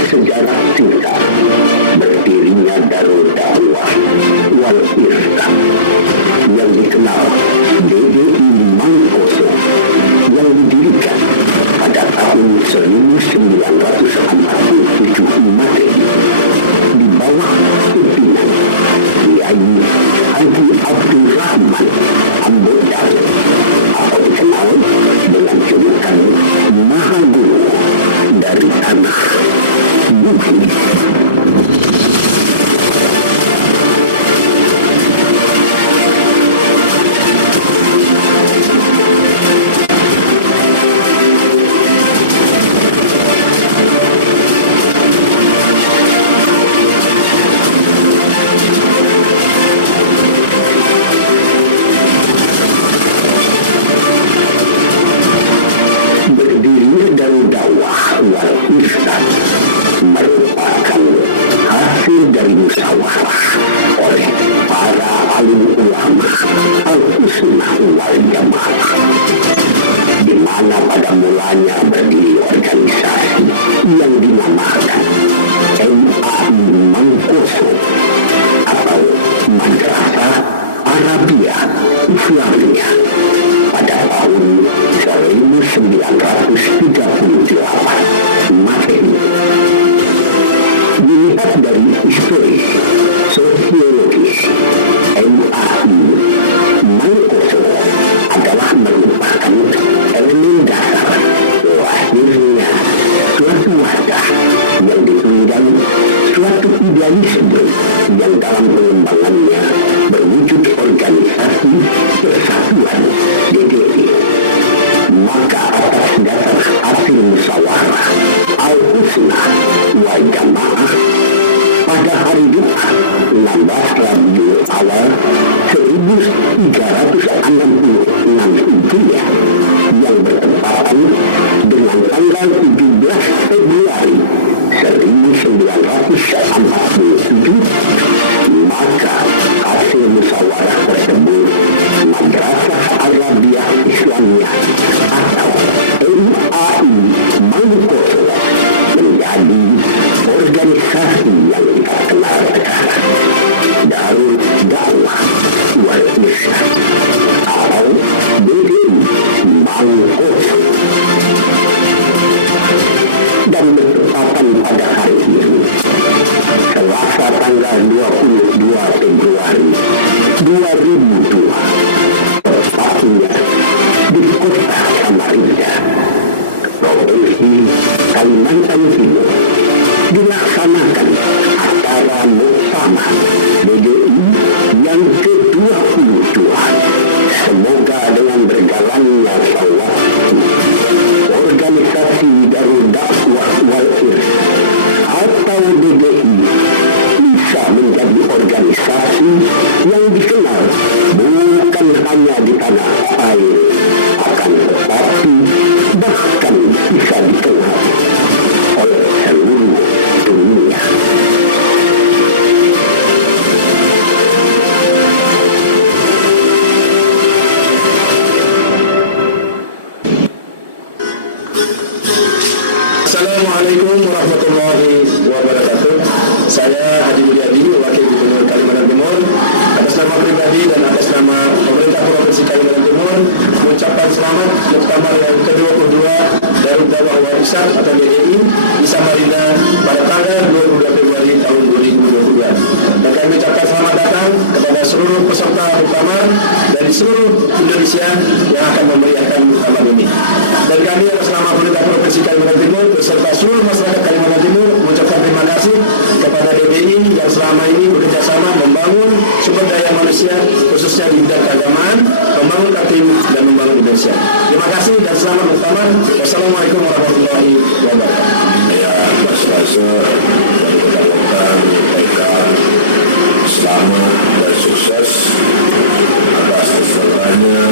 Sejarah singkat berdirinya Darul Dakwah wal Irsyad yang dikenal DDI Mangkoso yang didirikan pada tahun 1947 Masehi di bawah pimpinan Kiai Haji Abdul Rahman Ambodal atau dikenal dengan julukan Maha Guru dari tanah Bukit. Berdirinya Darul Dakwah wal Irsyad merupakan hasil dari musyawarah oleh para alim ulama Al-Sunnah wal Jamaah, di mana pada mulanya berdiri organisasi yang dinamakan MAI Mangkoso atau Madrasah Arabia Islamiyah pada tahun 1938 Masehi. Dilihat dari historis sosiologis, MAI Mangkoso adalah merupakan elemen dasar lahirnya suatu wadah yang ditunggang suatu idealisme yang dalam pengembangannya berwujud organisasi persatuan DDI. Maka atas dasar hasil musyawarah Al-Sunnah wal Jamaah pada hari Jumat 16 Rabiul Awal 1366 Hijriah yang bertepatan dengan tanggal 17 Februari 1947, maka hasil musyawarah tersebut Madrasah Arabia Islamiyah atau MAI Mangkoso menjadi organisasi yang kita kenal sekarang Darul Dakwah wal Irsyad atau DDI Mangkoso. Dan bertepatan pada hari ini Selasa tanggal 20 selamat muktamar yang ke-22 Darut Dakwah wal Irsyad atau DDI di Samarinda pada tanggal 22 Februari tahun 2022. Dan kami ucapkan selamat datang kepada seluruh peserta muktamar dari seluruh Indonesia yang akan memeriahkan muktamar ini. Dan kami atas nama pemerintah Provinsi Kalimantan Timur beserta seluruh masyarakat Kalimantan Timur mengucapkan terima kasih kepada DDI yang selama ini bekerja sama membangun sumber daya manusia khususnya di bidang keagamaan, membangun Kaltim dan membangun Indonesia. Terima kasih dan selamat muktamar. Wassalamualaikum warahmatullahi wabarakatuh. Ya, Mas Rasul dari Kota Lokal menyampaikan selamat dan sukses atas pesertanya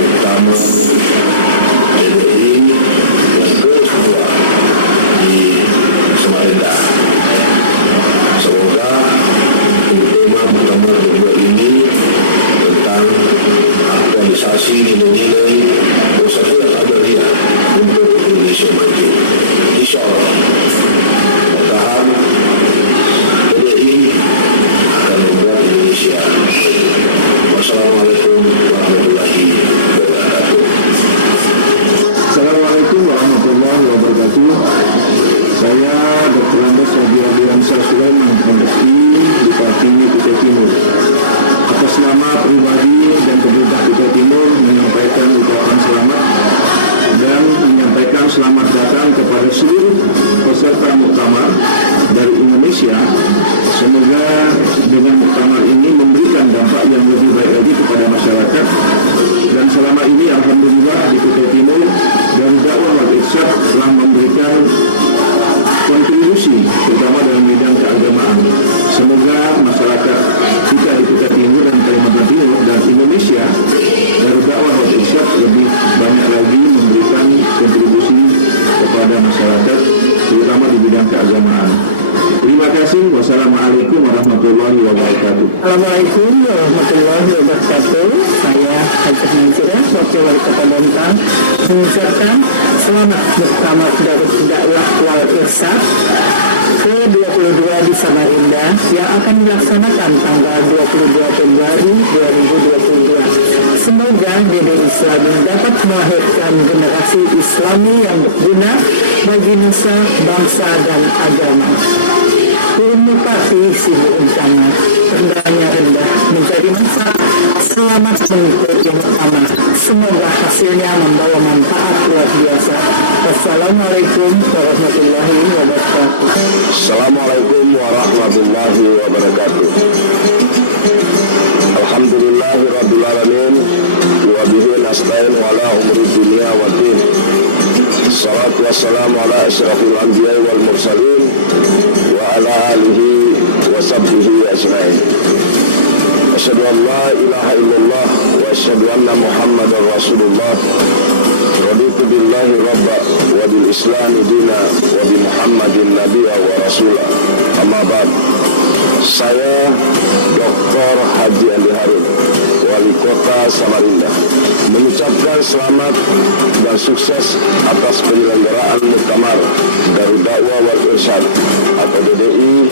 utama DDI yang ke-2 di Samarinda. Semoga tema muktamar kedua ini tentang aktualisasi nilai-nilai persatuan agraria untuk Indonesia maju. Insya Allah, mudah-mudahan PDI akan membuat Indonesia maju. Wassalamualaikum warahmatullahi wabarakatuh. Assalamualaikum warahmatullahi wabarakatuh. Saya Dr. Andes Abiyabiran Sulaiman, MSI Bupati Kutai Timur. Atas nama pribadi dan pemerintah Kutai Timur menyampaikan ucapan selamat dan menyampaikan selamat datang kepada seluruh peserta muktamar dari Indonesia. Semoga dengan muktamar ini memberikan dampak yang lebih baik lagi kepada masyarakat. Dan selama ini alhamdulillah di Kutai Timur dan Dakwah wal Irsyad telah memberikan kontribusi terutama dalam bidang keagamaan. Semoga masyarakat kita di Kutai Timur dan Kalimantan Timur dan Indonesia dari Dakwah wal Irsyad lebih banyak lagi memberikan kontribusi kepada masyarakat terutama di bidang keagamaan. Terima kasih. Wassalamualaikum warahmatullahi wabarakatuh. Assalamualaikum warahmatullahi wabarakatuh. Saya Haji Mansirah, Wakil Wali Kota Bontang, mengucapkan selamat muktamar Darut Dakwah wal Irsyad ke-22 di Samarinda yang akan dilaksanakan tanggal 22 Februari 2022. Semoga DDI Islami dapat melahirkan generasi Islami yang berguna bagi nusa, bangsa, dan agama. Ilmu pati sibuk utama, rendahnya rendah menjadi masa. Selamat mengikuti muktamar. Semoga hasilnya membawa manfaat luar biasa. Wassalamualaikum warahmatullahi wabarakatuh. Assalamualaikum warahmatullahi wabarakatuh. Alhamdulillahi rabbil alamin wa bihi nasta'in wa ala umuri dunya waddin. Salatu wassalamu ala asyrafil anbiya wal mursalin wa ala alihi wa sahbihi ajma'in. Asyhadu an la ilaha illallah wa asyhadu anna Muhammadar Rasulullah. Raditu billahi rabba wa bil islami dina wa bi Muhammadin nabiyya wa rasulah. Amma ba'd. Saya Dr. Haji Andi Harun, Wali Kota Samarinda, mengucapkan selamat dan sukses atas penyelenggaraan muktamar Darut Dakwah wal Irsyad atau DDI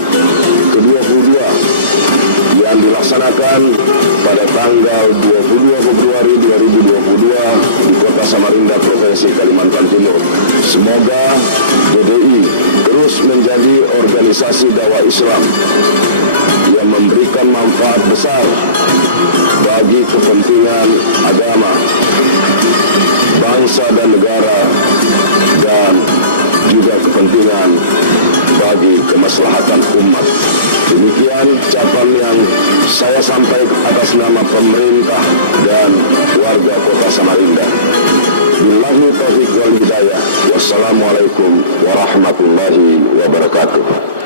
ke-22 yang dilaksanakan pada tanggal 22 Februari 2022 di Kota Samarinda, Provinsi Kalimantan Timur. Semoga DDI terus menjadi organisasi dakwah Islam yang memberikan manfaat besar bagi kepentingan agama, bangsa dan negara, dan juga kepentingan bagi kemaslahatan umat. Demikian ucapan yang saya sampaikan atas nama pemerintah dan warga Kota Samarinda. Billahi taufiq wal hidayah. Wassalamualaikum warahmatullahi wabarakatuh.